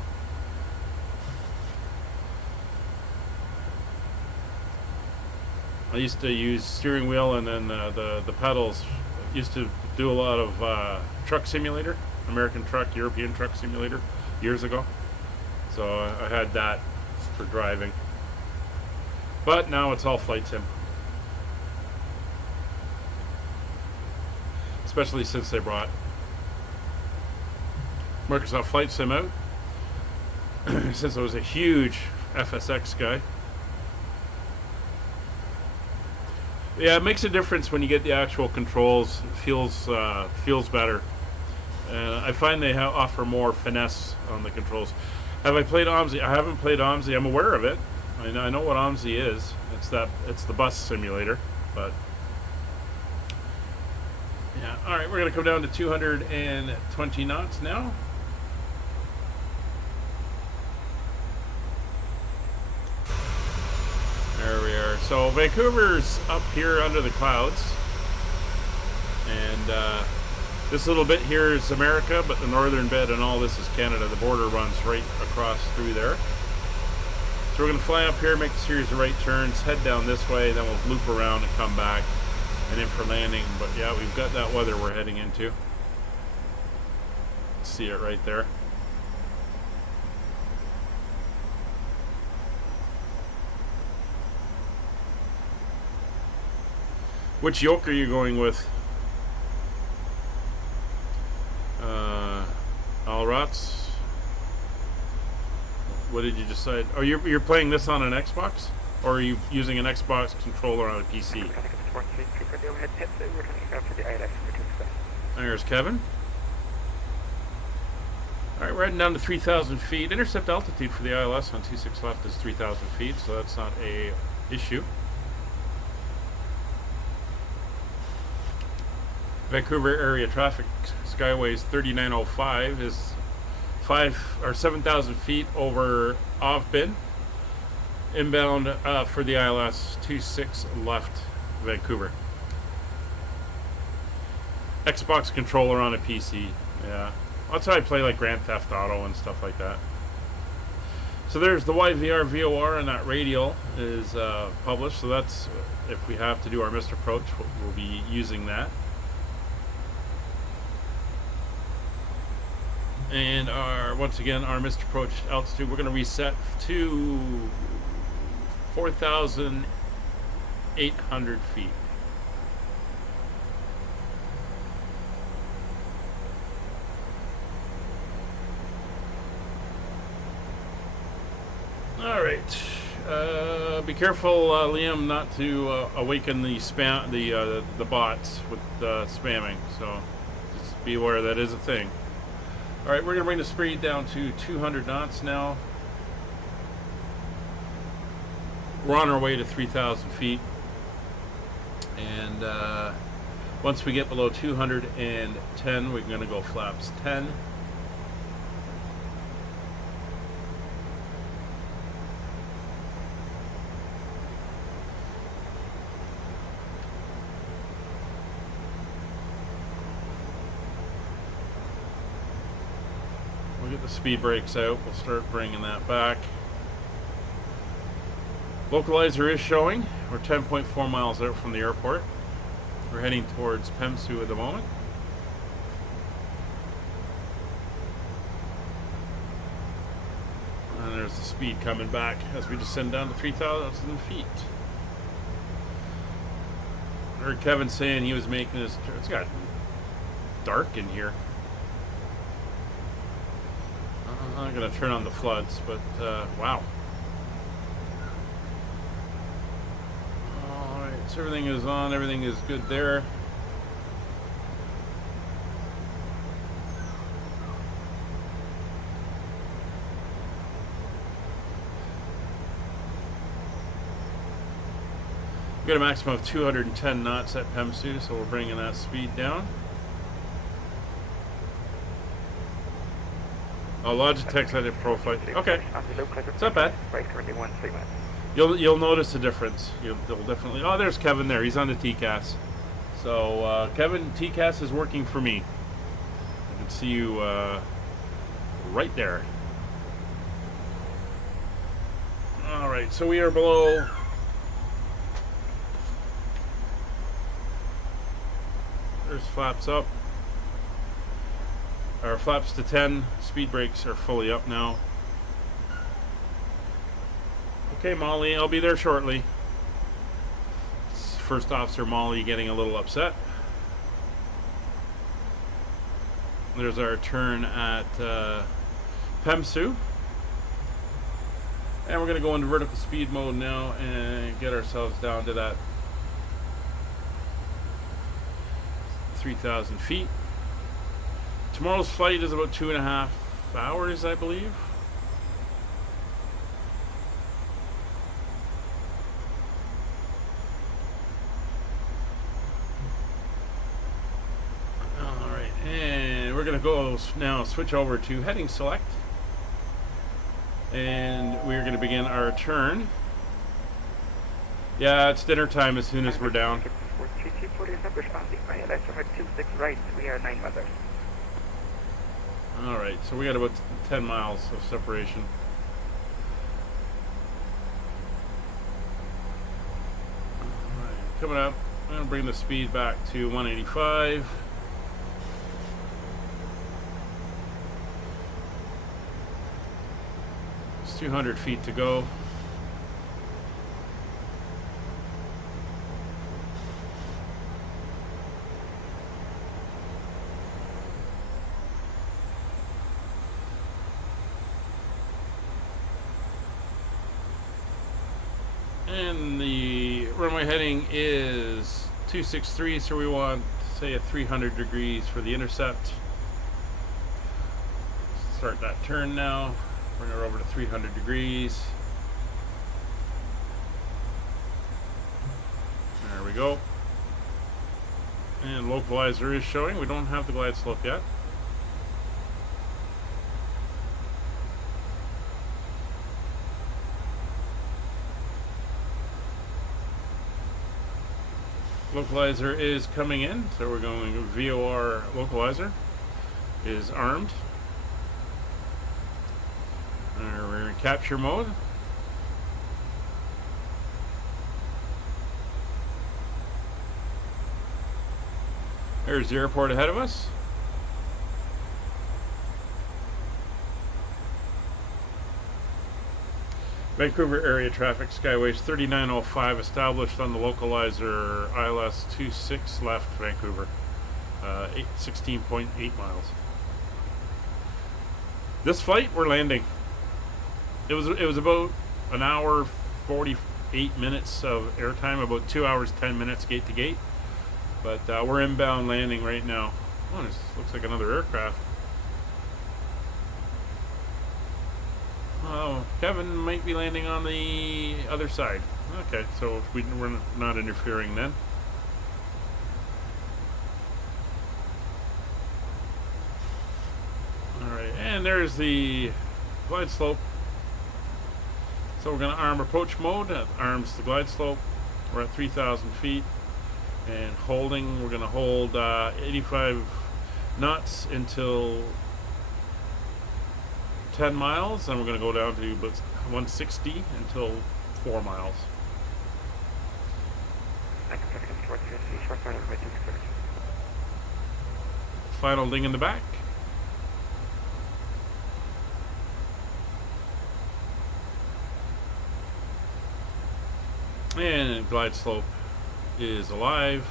I used to use steering wheel and then the pedals. Used to do a lot of truck simulator, American truck, European truck simulator years ago. So I had that for driving. But now it's all flight sim. Especially since they brought Microsoft Flight Sim out. Since I was a huge FSX guy. Yeah, it makes a difference when you get the actual controls. It feels better. And I find they offer more finesse on the controls. Have I played OMSI? I haven't played OMSI. I'm aware of it. I know what OMSI is. It's the bus simulator, but yeah. All right, we're gonna come down to 220 knots now. There we are. So Vancouver's up here under the clouds, and this little bit here is America, but the northern bit and all this is Canada. The border runs right across through there. So we're going to fly up here, make a series of right turns, head down this way, then we'll loop around and come back and in for landing. But yeah, we've got that weather we're heading into. See it right there. Which yoke are you going with? Alrots? What did you decide? Oh, you're playing this on an Xbox? Or are you using an Xbox controller on a PC? There's Kevin. Alright, we're heading down to 3,000 feet. Intercept altitude for the ILS on 26 left is 3,000 feet, so that's not a issue. Vancouver area traffic Skyways 3905 is 7,000 feet over AVBIN. Inbound for the ILS 26 left Vancouver. Xbox controller on a PC. Yeah, that's how I play like Grand Theft Auto and stuff like that. So there's the CYVR VOR, and that radial is published. So that's if we have to do our missed approach, we'll be using that. And once again, our missed approach altitude, we're going to reset to 4,800 feet. All right. Be careful, Liam, not to awaken the the bots with spamming. So just be aware that is a thing. All right, we're going to bring the speed down to 200 knots now. We're on our way to 3,000 feet. And once we get below 210, we're going to go flaps 10. speed brakes out. We'll start bringing that back. Localizer is showing. We're 10.4 miles out from the airport. We're heading towards Pemsu at the moment. And there's the speed coming back as we descend down to 3,000 feet. I heard Kevin saying he was making his turn. It's got dark in here. I'm not going to turn on the floods, but wow. Alright, so everything is on, everything is good there. We got a maximum of 210 knots at Pemsu, so we're bringing that speed down. Oh, Logitech's at a pro flight. Okay, it's not bad. You'll notice the difference. You'll definitely. Oh, there's Kevin there. He's on the TCAS. So Kevin, TCAS is working for me. I can see you right there. All right, so we are below. There's flaps up. Our flaps to 10. Speed brakes are fully up now. Okay, Molly, I'll be there shortly. It's First Officer Molly getting a little upset. There's our turn at Pemsu. And we're going to go into vertical speed mode now and get ourselves down to that 3,000 feet. Tomorrow's flight is about 2.5 hours, I believe. Alright, and we're going to go now switch over to heading select. And we're going to begin our turn. Yeah, it's dinner time as soon as we're down. We are 9 mothers. Alright, so we got about 10 miles of separation. Alright, coming up, I'm going to bring the speed back to 185. It's 200 feet to go. And the runway heading is 263, so we want, say, a 300 degrees for the intercept. Start that turn now. Bring her over to 300 degrees. There we go. And localizer is showing. We don't have the glide slope yet. Localizer is coming in, so we're going VOR localizer is armed. We're in capture mode. There's the airport ahead of us. Vancouver area traffic, Skyways 3905, established on the localizer ILS 26 left, Vancouver, 16.8 miles. This flight, we're landing. It was about an hour 48 minutes of airtime, about 2 hours 10 minutes gate to gate. But we're inbound landing right now. Oh, this looks like another aircraft. Oh, Kevin might be landing on the other side. Okay, so we're not interfering then. Alright, and there's the glide slope. So we're going to arm approach mode. That arms the glide slope. We're at 3,000 feet. And holding, we're going to hold 85 knots until 10 miles, and we're going to go down to about 160 until 4 miles. Final ding in the back. And glide slope is alive.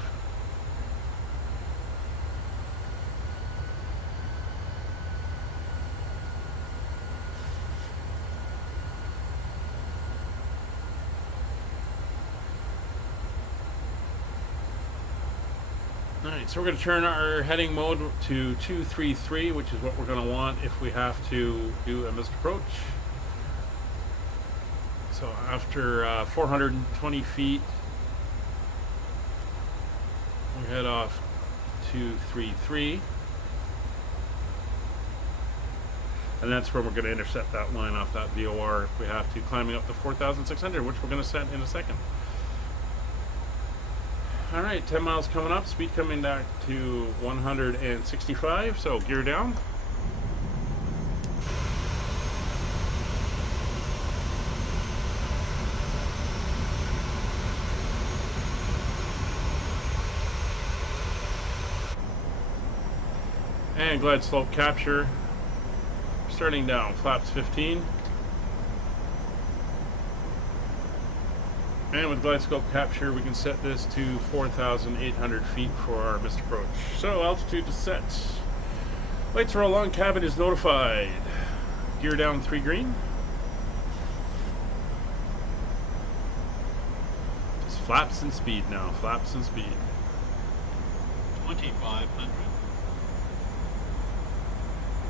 Alright, so we're going to turn our heading mode to 233, which is what we're going to want if we have to do a missed approach. So after 420 feet, we head off 233. And that's where we're going to intercept that line off that VOR if we have to, climbing up to 4,600, which we're going to set in a second. Alright, 10 miles coming up, speed coming back to 165, so gear down. And glide slope capture, starting down, flaps 15. And with glide slope capture, we can set this to 4,800 feet for our missed approach. So altitude is set. Lights roll on, cabin is notified. Gear down 3 green. Just flaps and speed now, flaps and speed. 2,500.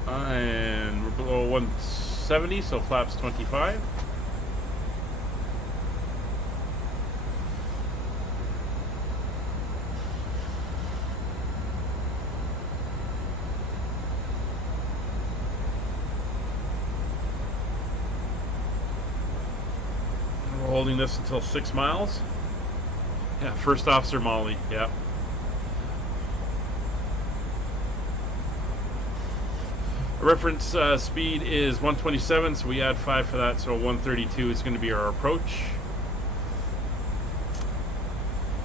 And we're below 170, so flaps 25. We're holding this until 6 miles. Yeah, first officer Molly, yeah. Reference speed is 127, so we add 5 for that, so 132 is going to be our approach.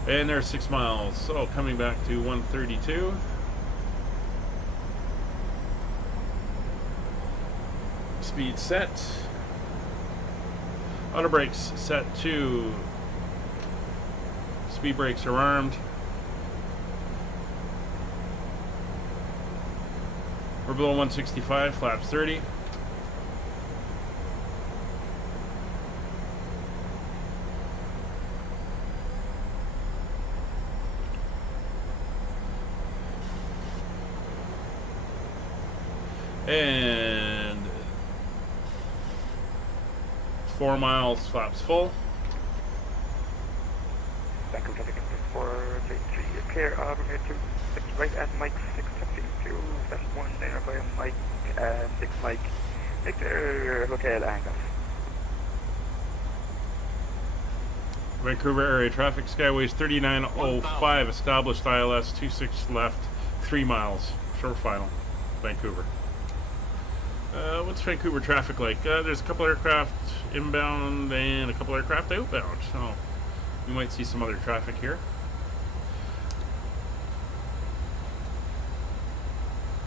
And there's 6 miles, so coming back to 132. Speed set. Auto brakes set to. Speed brakes are armed. We're below 165, flaps 30. And 4 miles, flaps full. Vancouver traffic into 433, clear of runway 26 right and Mike 672, 71, identify Mike 6 Mike, Victor Hotel Angus. Vancouver area traffic, Skyways 3905, established ILS 26 left, 3 miles, short final, Vancouver. What's Vancouver traffic like? There's a couple aircraft inbound and a couple aircraft outbound, so you might see some other traffic here.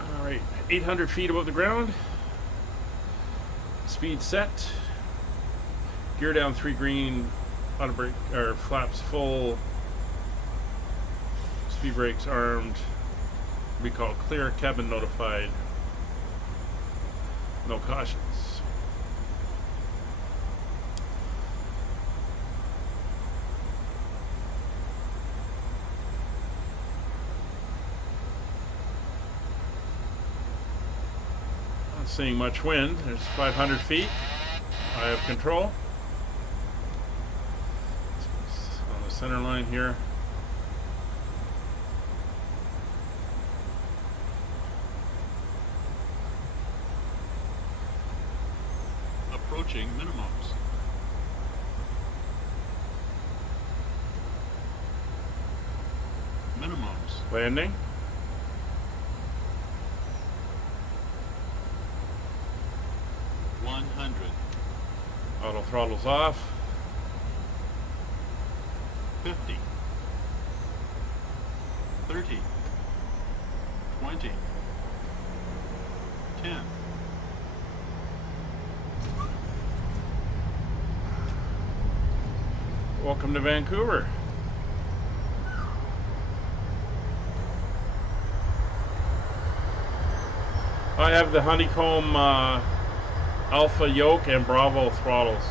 Alright, 800 feet above the ground. Speed set. Gear down 3 green. Auto brake, or flaps full. Speed brakes armed. Recall clear. Cabin notified. No cautions. Not seeing much wind. There's 500 feet. I have control. On the center line here. Approaching minimums. Minimums. Landing. Throttle's off. 50. 30. 20. 10. Welcome to Vancouver. I have the Honeycomb Alpha Yoke and Bravo throttles.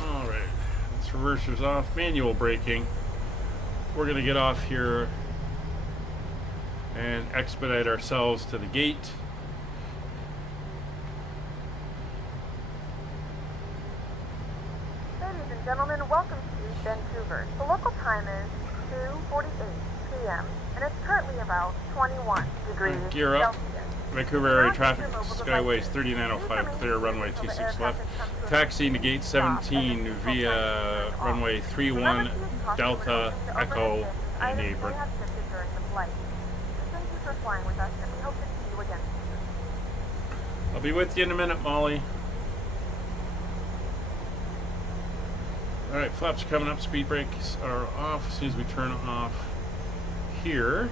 Alright, this reverser's off, manual braking. We're going to get off here and expedite ourselves to the gate. Ladies and gentlemen, welcome to Vancouver. The local time is 2:48 p.m. and it's currently about 21 degrees Gear up. Celsius. Vancouver area traffic, Skyways 3905, clear runway 26 left. Taxiing to gate 17 via runway 31 Delta Echo and apron. Thank you for flying with us, and we hope to see you again. I'll be with you in a minute, Molly. Alright, flaps are coming up, speed brakes are off as soon as we turn off here.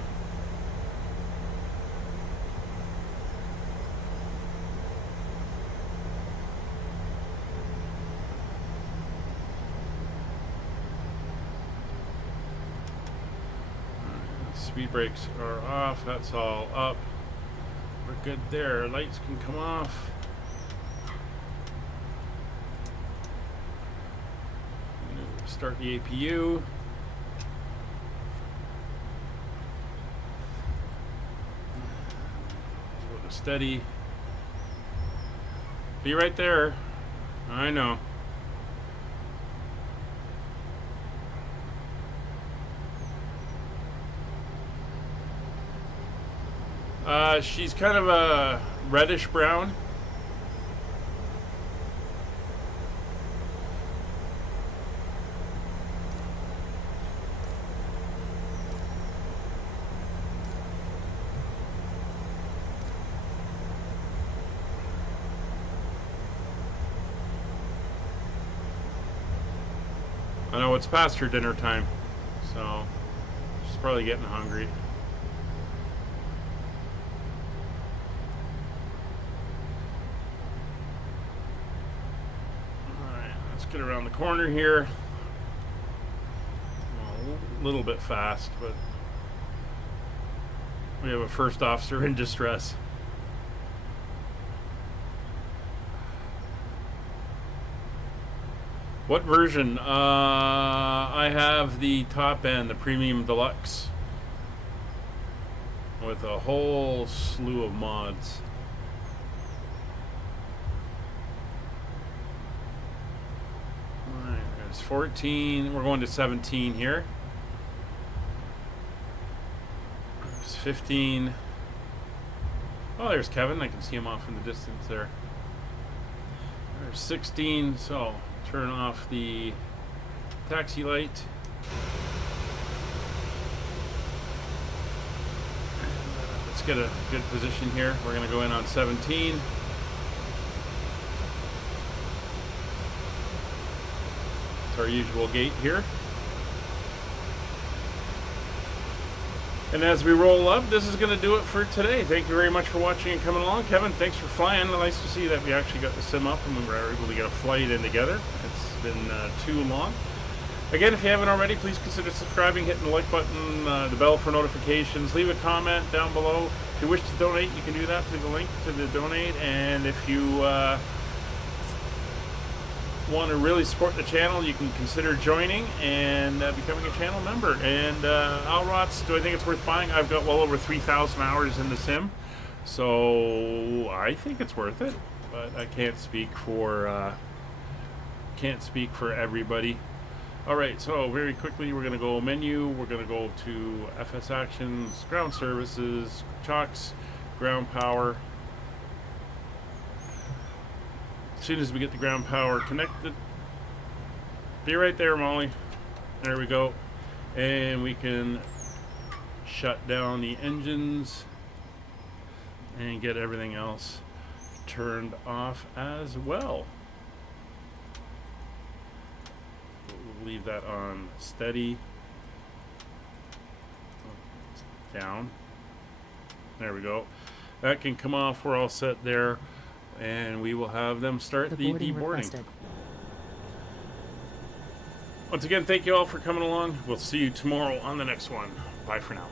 Speed brakes are off, that's all up. We're good there. Lights can come off. Start the APU. Go to steady. Be right there. I know. She's kind of a reddish brown. I know it's past her dinner time, so she's probably getting hungry. Alright, let's get around the corner here. Well, a little bit fast, but we have a first officer in distress. What version? I have the top end, the Premium Deluxe, with a whole slew of mods. Alright, there's 14. We're going to 17 here. There's 15. Oh, there's Kevin. I can see him off in the distance there. There's 16. So turn off the taxi light. Let's get a good position here. We're going to go in on 17. It's our usual gate here. And as we roll up, this is going to do it for today. Thank you very much for watching and coming along. Kevin, thanks for flying. Nice to see that we actually got the sim up and we were able to get a flight in together. It's been too long. Again, if you haven't already, please consider subscribing, hitting the like button, the bell for notifications. Leave a comment down below. If you wish to donate, you can do that through the link to the donate. And if you want to really support the channel, you can consider joining and becoming a channel member. And Alrots, do I think it's worth buying? I've got well over 3,000 hours in the sim, so I think it's worth it. But I can't speak for everybody. All right, so very quickly we're going to go menu. We're going to go to FS Actions, Ground Services, Chocks, Ground Power. As soon as we get the ground power connected, be right there, Molly. There we go. And we can shut down the engines and get everything else turned off as well. We'll leave that on steady. Down. There we go. That can come off. We're all set there. And we will have them start the deboarding. Once again, thank you all for coming along. We'll see you tomorrow on the next one. Bye for now.